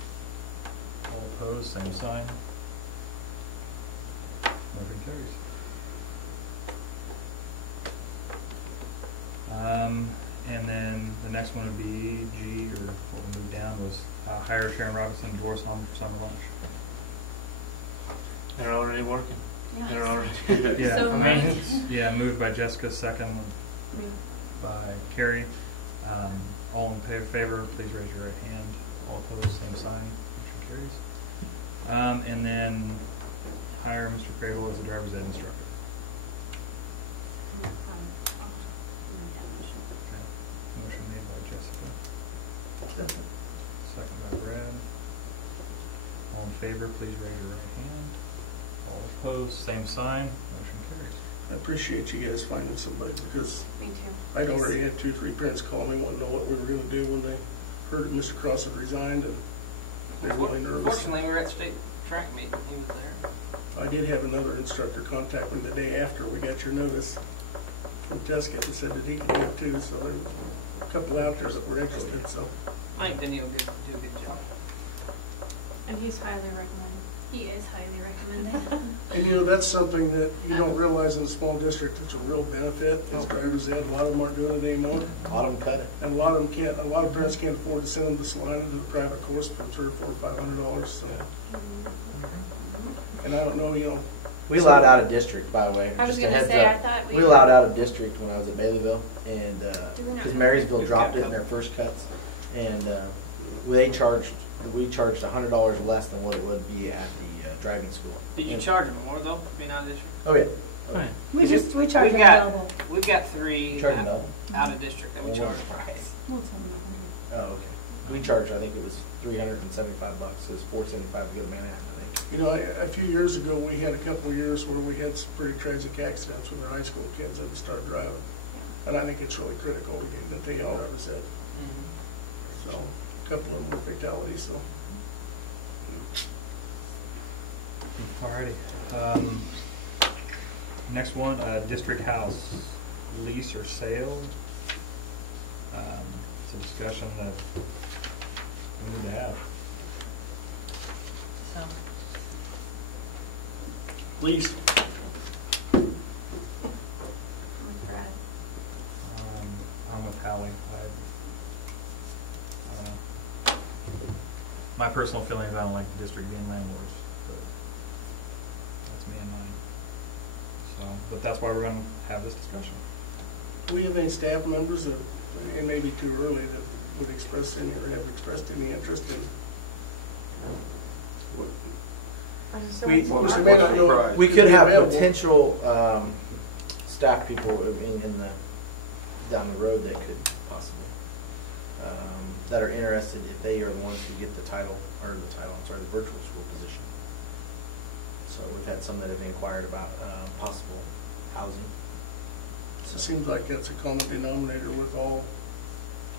All opposed, same sign. Motion carries. And then the next one would be G, or what we moved down was hire Sharon Robinson and Doris Home for summer lunch. They're already working. Yeah. They're already. Yeah, So yeah, moved by Jessica, second by Carrie. All in favor, please raise your right hand. All opposed, same sign. Motion carries. And then hire Mr. Crable as a driver's ed instructor. Okay. Motion made by Jessica. Second by Brad. All in favor, please raise your right hand. All opposed, same sign. Motion carries. I appreciate you guys finding somebody, because Me too. I'd already had 2 or 3 parents call me, wanting to know what we were going to do when they heard that Mr. Cross had resigned, and they're really nervous. Fortunately, we were at state track meet. He was there. I did have another instructor contact me the day after we got your notice from Jessica and said that he could do it too, so there were a couple out there that were interested, so. I think Denny will do a good job. And he's highly recommended. He is highly recommended. And you know, that's something that you don't realize in a small district, it's a real benefit, is driver's ed. A lot of them aren't doing it anymore. A lot of them cut it. And a lot of them can't, a lot of parents can't afford to send them to Salina to the private course for $300 or $500, so. And I don't know, you know. We allowed out of district, by the way. I was just a gonna heads say, up. I thought We allowed out of district when I was at Baileyville, and Do we not because have- Marysville We've dropped got it in their first cuts, and we charged $100 less than what it would be at the driving school. Did you And- charge them more though? Being out of district. Oh yeah. Right. We charge them We've got double. 3 Charge them double? out of district that we Well, charge. what price? We'll tell them. Oh, okay. We charged, I think it was $375. It was $475 to go to Manhattan, I think. You know, a few years ago, we had a couple of years where we had some pretty tragic accidents with our high school kids that would start driving. And I think it's really critical to get that they all driver's ed. So, a couple of them were fatalities, so. Alrighty. Next one, district house lease or sale. It's a discussion that we need to have. So, Lease. My personal feeling is I don't like the district being landlords, but that's me and mine. So, but that's why we're going to have this discussion. Do we have any staff members that, it may be too early, that would express any or have expressed any interest in? We could have potential staff people in the down the road that could possibly that are interested if they are the ones who get the title the virtual school position. So we've had some that have inquired about possible housing. So it seems like that's a common denominator with all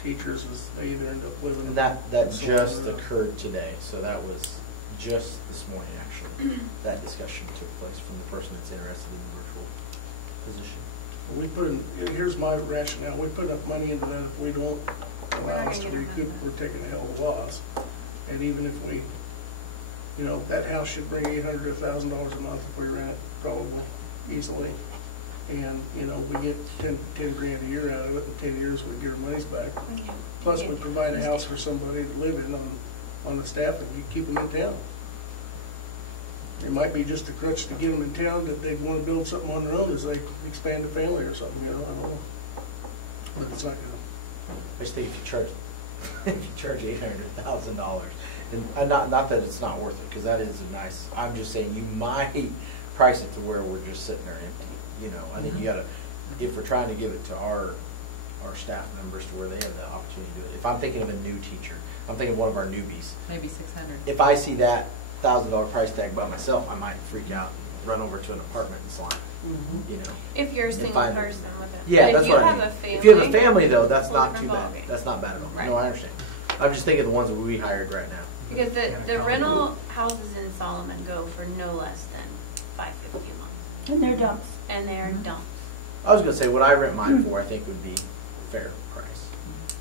teachers, is they either end up living. And that just occurred today, so that was just this morning actually. That discussion took place from the person that's interested in the virtual position. We put in, here's my rationale, we put enough money into that. If we don't allow us to recoup, we're taking a hell of a loss. And even if we, that house should bring $800 to $1,000 a month if we rent it, probably, easily. And, we get 10 grand a year out of it. In 10 years, we get our monies back. Plus, we provide a house for somebody to live in on the staff, and we keep them in town. It might be just a crutch to get them in town that they want to build something on their own as they expand a family or something, I don't know. But it's not going to. I just think if you charge $800,000, and not that it's not worth it, because that is a nice. I'm just saying you might price it to where we're just sitting there empty. I think you got to, if we're trying to give it to our staff members to where they have the opportunity to do it. If I'm thinking of a new teacher, I'm thinking of one of our newbies. Maybe 600. If I see that $1,000 price tag by myself, I might freak out and run over to an apartment and slime. If you're a single person with it. Yeah, but that's what I mean. If you have a family, though, that's not too bad. Ballgame. That's not bad at all. Right. No, I understand. I'm just thinking of the ones that we hired right now. Because the rental houses in Solomon go for no less than $550 a month. And they're dumps. And they're dumps. I was going to say what I rent mine for, I think would be fair price.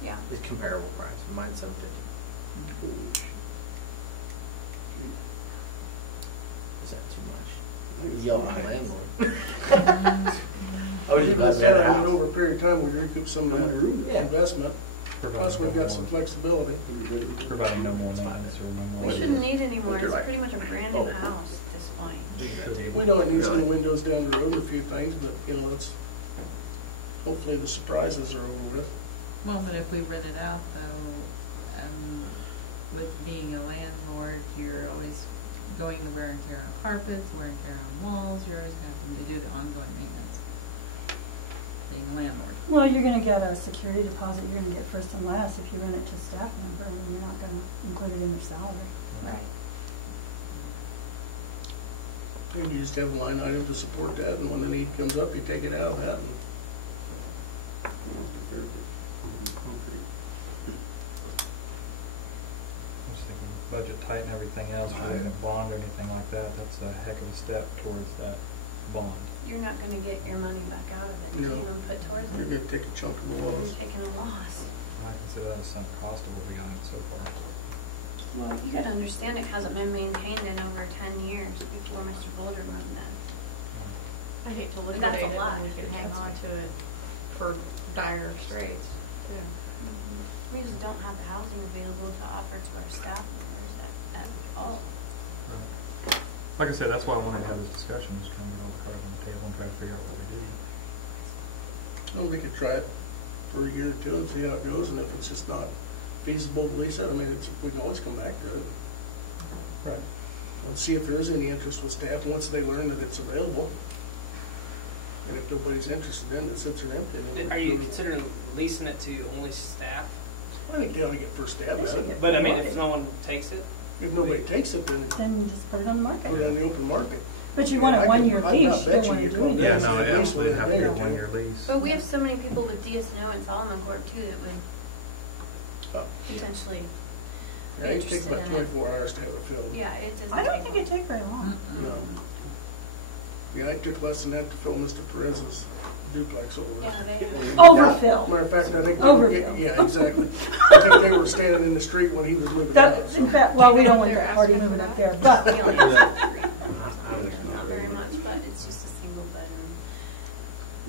Yeah. It's comparable price. Mine's $750. Is that too much? You yell at my landlord. I was just glad we had a house. Over a period of time, we recoup some of that investment. Plus, we've got some flexibility. Providing no more maintenance or no more. We shouldn't need any more. It's pretty much a brand new house at this point. We know it needs new windows down the road, a few things, but it's hopefully the surprises are over with. Well, but if we rent it out, though, with being a landlord, you're always going to wear and tear on carpets, wear and tear on walls. You're always going to do the ongoing maintenance. Being a landlord. Well, you're going to get a security deposit. You're going to get first and last if you rent it to a staff member, and you're not going to include it in your salary. Right. And you just have a line item to support that, and when the need comes up, you take it out of that. Budget tight and everything else, creating a bond or anything like that, that's a heck of a step towards that bond. You're not going to get your money back out of it. No. You even put towards it. You're going to take a chunk of the You're loss. taking a loss. I consider that a sunk cost of what we got so far. Well, you got to understand it hasn't been maintained in over 10 years before Mr. Boulder moved in. I hate to But liquidate that's a it lot. when we can hang on to it for dire straits. Yeah. We just don't have the housing available to offer to our staff members at all. Right. Like I said, that's why I wanted to have this discussion, just trying to get all the cards on the table and try to figure out what we do. Well, we could try it for a year or two and see how it goes, and if it's just not feasible to lease it, we can always come back to it. Right. And see if there is any interest with staff once they learn that it's available. And if nobody's interested in it, sits there empty. Are you considering leasing it to only staff? I think they ought to get first stab at it. But I mean, if no one takes it? If nobody takes it, then Then just put it on the market. put it on the open market. But you want a one-year I lease. You bet don't want you to you do don't it. Yeah, lease no, it. it Lease would it have to be a there. one-year lease. But we have so many people with DSNO in Solomon Court too that would Oh. potentially Yeah, be it takes interested about in it. 24 hours to have it filled. Yeah, it doesn't. I don't take think it'd take very long. No. Yeah, it took less than that to fill Mr. Perez's duplex over there. Yeah, they Overfill. Matter of fact, I think Overfill. yeah, exactly. I think they were standing in the street when he was moving out. In fact, well, we don't want that party moving up there, but We only have 3. Not very much, but it's just a single bedroom.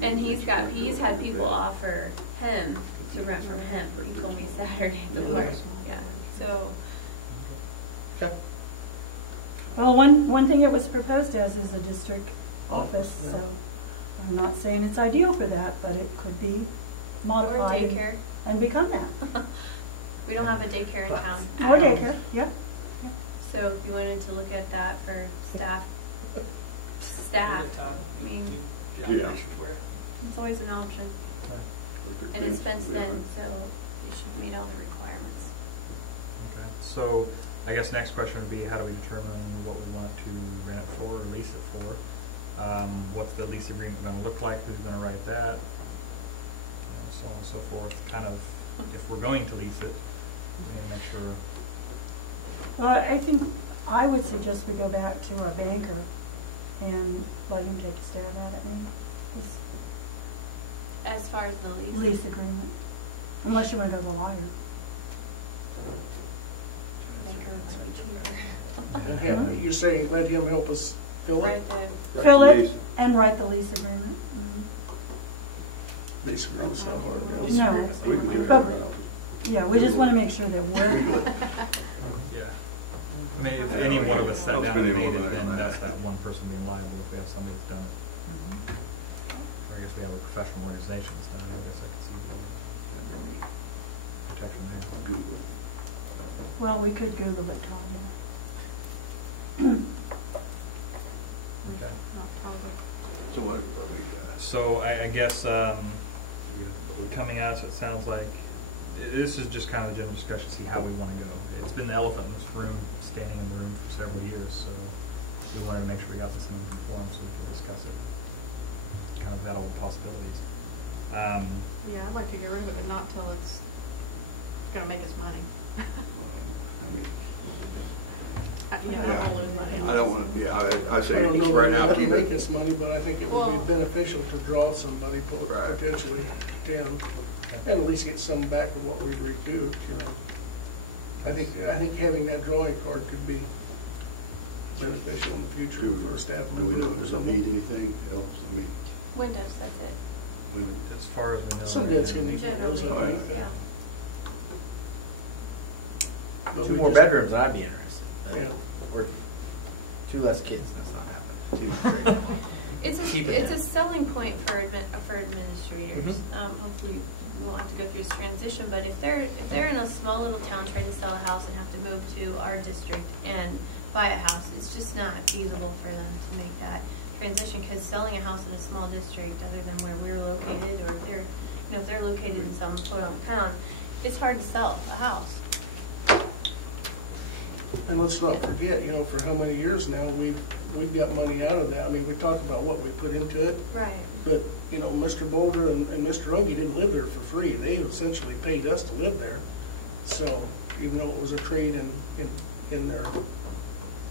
And he's had people offer him to rent from him. He told me Saturday before. Yeah. So Well, one thing it was proposed as is a district office, Yeah. so I'm not saying it's ideal for that, but it could be Or modified daycare. and become that. We don't have a daycare in town. Or daycare, yeah. So if you wanted to look at that for staff, I mean, Yeah. it's always an option. And it's fenced in, so you should meet all the requirements. Okay. So I guess next question would be, how do we determine what we want to rent it for or lease it for? What's the lease agreement going to look like? Who's going to write that? So on and so forth. Kind of, if we're going to lease it, we need to make sure. Well, I think I would suggest we go back to our banker and let him take a stab at it. And just As far as the lease. lease agreement, unless you want to go to the lawyer. And you're saying let him help us fill it? Fill it and write the lease agreement. Lease agreement's not hard. No, We can do it. but, yeah, we just want to make sure that we're, Yeah. I mean, if any one of us sat down and made it, then that's that one person being liable if we have somebody that's done it. Or I guess we have a professional organization that's done it. I guess I could see the protection there. well, we could Google it, Tom. Okay. So what? So I guess coming out, so it sounds like this is just kind of a general discussion, see how we want to go. It's been the elephant in this room, standing in the room for several years, so we wanted to make sure we got this in form so we could discuss it. Kind of vet all the possibilities. Yeah, I'd like to get rid of it, but not till it's gonna make us money. Yeah, I don't wanna lose money on I don't this. want to, yeah, I say I don't know right that now, it'll keep make it. us money, but I think it would Well- be beneficial to draw somebody Right. potentially 10, and at least get some back of what we recouped, you know. I think having that drawing card could be beneficial in the future for a staff Do we member know, or does it something. need anything else? I mean, Windows, that's it. As far as we know. Some right kids now. can need windows, I Generally, think. yeah. But 2 we more just- bedrooms, I'd be interested. Yeah. Or 2 less kids, that's not happening. Keep it It's a down. selling point for administrators. Hopefully, we won't have to go through this transition, but if they're in a small little town trying to sell a house and have to move to our district and buy a house, it's just not feasible for them to make that transition, because selling a house in a small district, other than where we're located, or if they're located in some quote-unquote town, it's hard to sell a house. And let's not forget, you know, for how many years now, we've got money out of that. I mean, we talked about what we put into it, Right. but, you know, Mr. Boulder and Mr. Unge didn't live there for free. They essentially paid us to live there. So, even though it was a trade in their,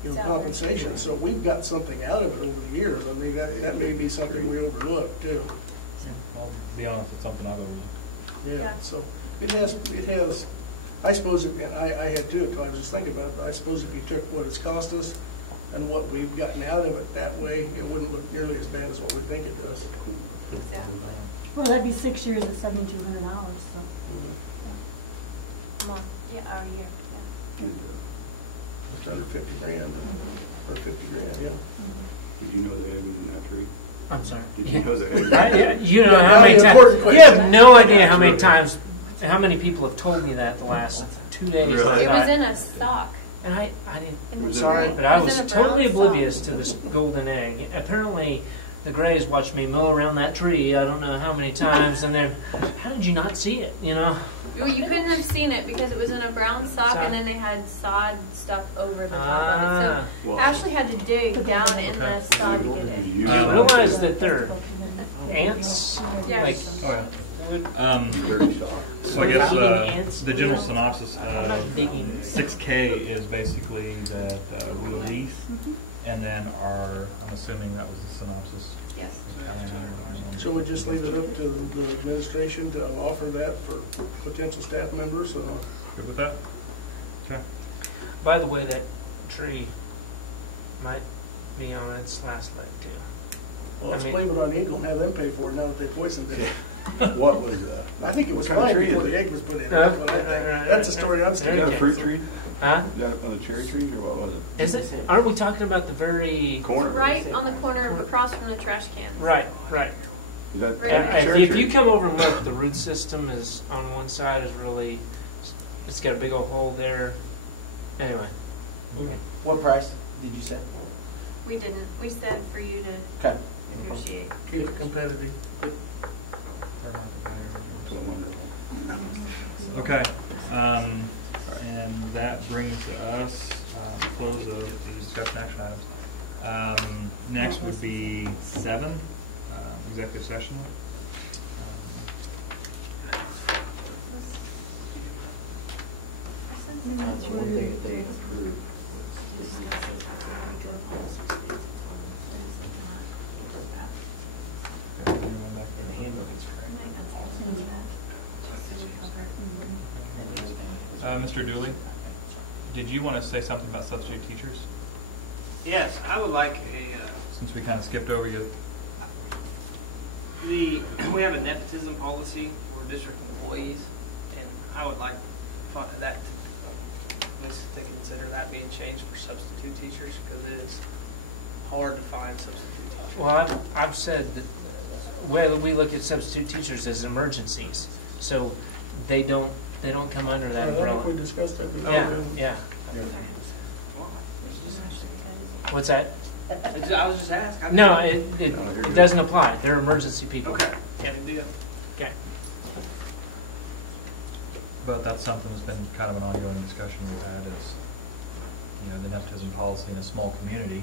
you know, Salary. compensation. So we've got something out of it over the years. I mean, that may be something we overlooked too. I'll be honest, it's something I've overlooked. Yeah, so it has, I suppose, and I had too, until I was just thinking about it, but I suppose if you took what it's cost us and what we've gotten out of it that way, it wouldn't look nearly as bad as what we think it does. Exactly. Well, that'd be 6 years at $7,200, so. A month. Yeah, or a year. Yeah. It's under 50 grand, or 50 grand, yeah. did you know they had me in that tree? I'm sorry. Did you know they had me? You know how many times? You have no idea how many times, how many people have told me that the last 2 days. Really? It was in a stock. And I didn't. In the- Sorry, It but I was was in a brown totally sock. oblivious to this golden egg. Apparently, the Grays watched me mow around that tree. I don't know how many times, and then, how did you not see it? You know. Well, you couldn't have seen it because it was in a brown sock, and then they had sod stuck over the top of it. So Well, Ashley had to dig down in the sod to get it. did You know realize that they're ants? Yeah. Like, Oh, yeah. Dirty sock. So I guess Digging ants, the general synopsis I'm not of digging. 6K is basically that we lease, and then I'm assuming that was the synopsis. Yes. So we just leave it up to the administration to offer that for potential staff members, so. Good with that? Okay. By the way, that tree might be on its last leg too. Well, let's I mean- blame it on Eagle and have them pay for it now that they poisoned it. What was I think it was what kind of fine tree before is the it? egg was put in. Yeah. That's the story I'm still Is that a getting. fruit tree? Huh? Is that on the cherry trees or what was it? Is it? Aren't we talking about the very Corner? Right on the corner across from the trash can. right? Right. Is that Right. cherry If tree? you come over and look, the root system is on one side is really, it's got a big old hole there. Anyway. What price did you say? We didn't. We said for you to Okay. negotiate. Keep it competitive. Okay, and that brings us close of the discussion action items. Next would be 7, executive session. That's one thing that they approved. In the handbook, it's correct. Mr. Dooley, did you want to say something about substitute teachers? Yes, I would like Since we kind of skipped over you. we have a nepotism policy for district employees, and I would like that to consider that being changed for substitute teachers, because it is hard to find substitute teachers. Well, I've said that well, we look at substitute teachers as emergencies, so they don't come under that I think umbrella. we discussed that before. Yeah. What's that? I was just asking. No, it doesn't apply. They're emergency people. Okay. Good deal. Okay. But that's something that's been kind of an ongoing discussion we've had is, the nepotism policy in a small community.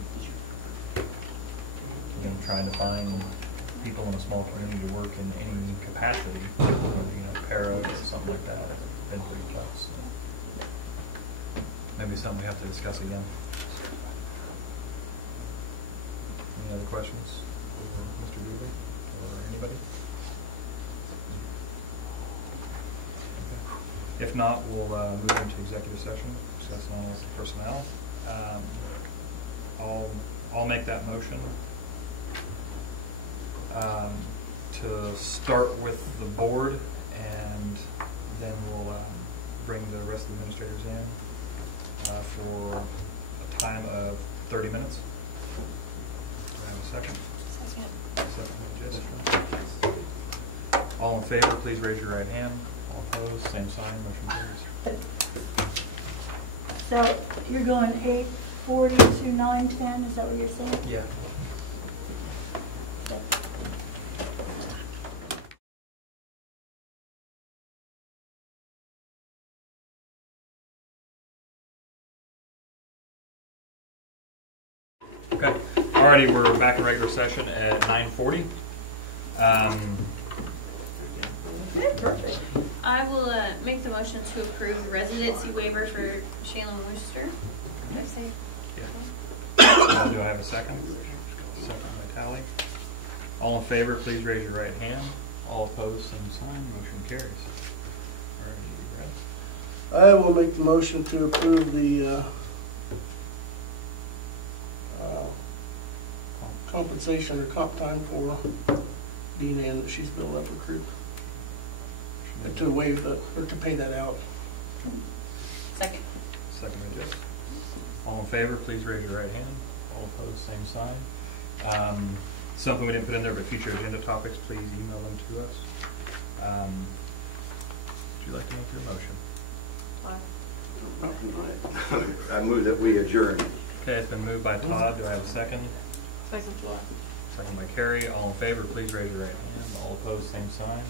Trying to find people in a small community to work in any capacity, para or something like that, has been pretty tough. So maybe something we have to discuss again. Any other questions for Mr. Dooley or anybody? Okay. If not, we'll move into executive session, discuss non-elected personnel. I'll make that motion to start with the board, and then we'll bring the rest of the administrators in for a time of 30 minutes. Do I have a second? Second by Jessica. All in favor, please raise your right hand. All opposed, same sign. Motion carries. So you're going 8:40 to 9:10, is that what you're saying? Yeah. Okay. Alrighty, we're back in regular session at 9:40. I will make the motion to approve the residency waiver for Shaylin Wooster. Did I say? Yeah. Do I have a second? Second by Tally. All in favor, please raise your right hand. All opposed, same sign. Motion carries. Alrighty, Brad. I will make the motion to approve the compensation or comp time for Dean Ann that she's built up for crew. To waive or to pay that out. Second. Second by Jess. All in favor, please raise your right hand. All opposed, same sign. Something we didn't put in there, but future agenda topics, please email them to us. Would you like to make your motion? I move that we adjourn. Okay, it's been moved by Todd. Do I have a second? Second. Second by Carrie. All in favor, please raise your right hand. All opposed, same sign.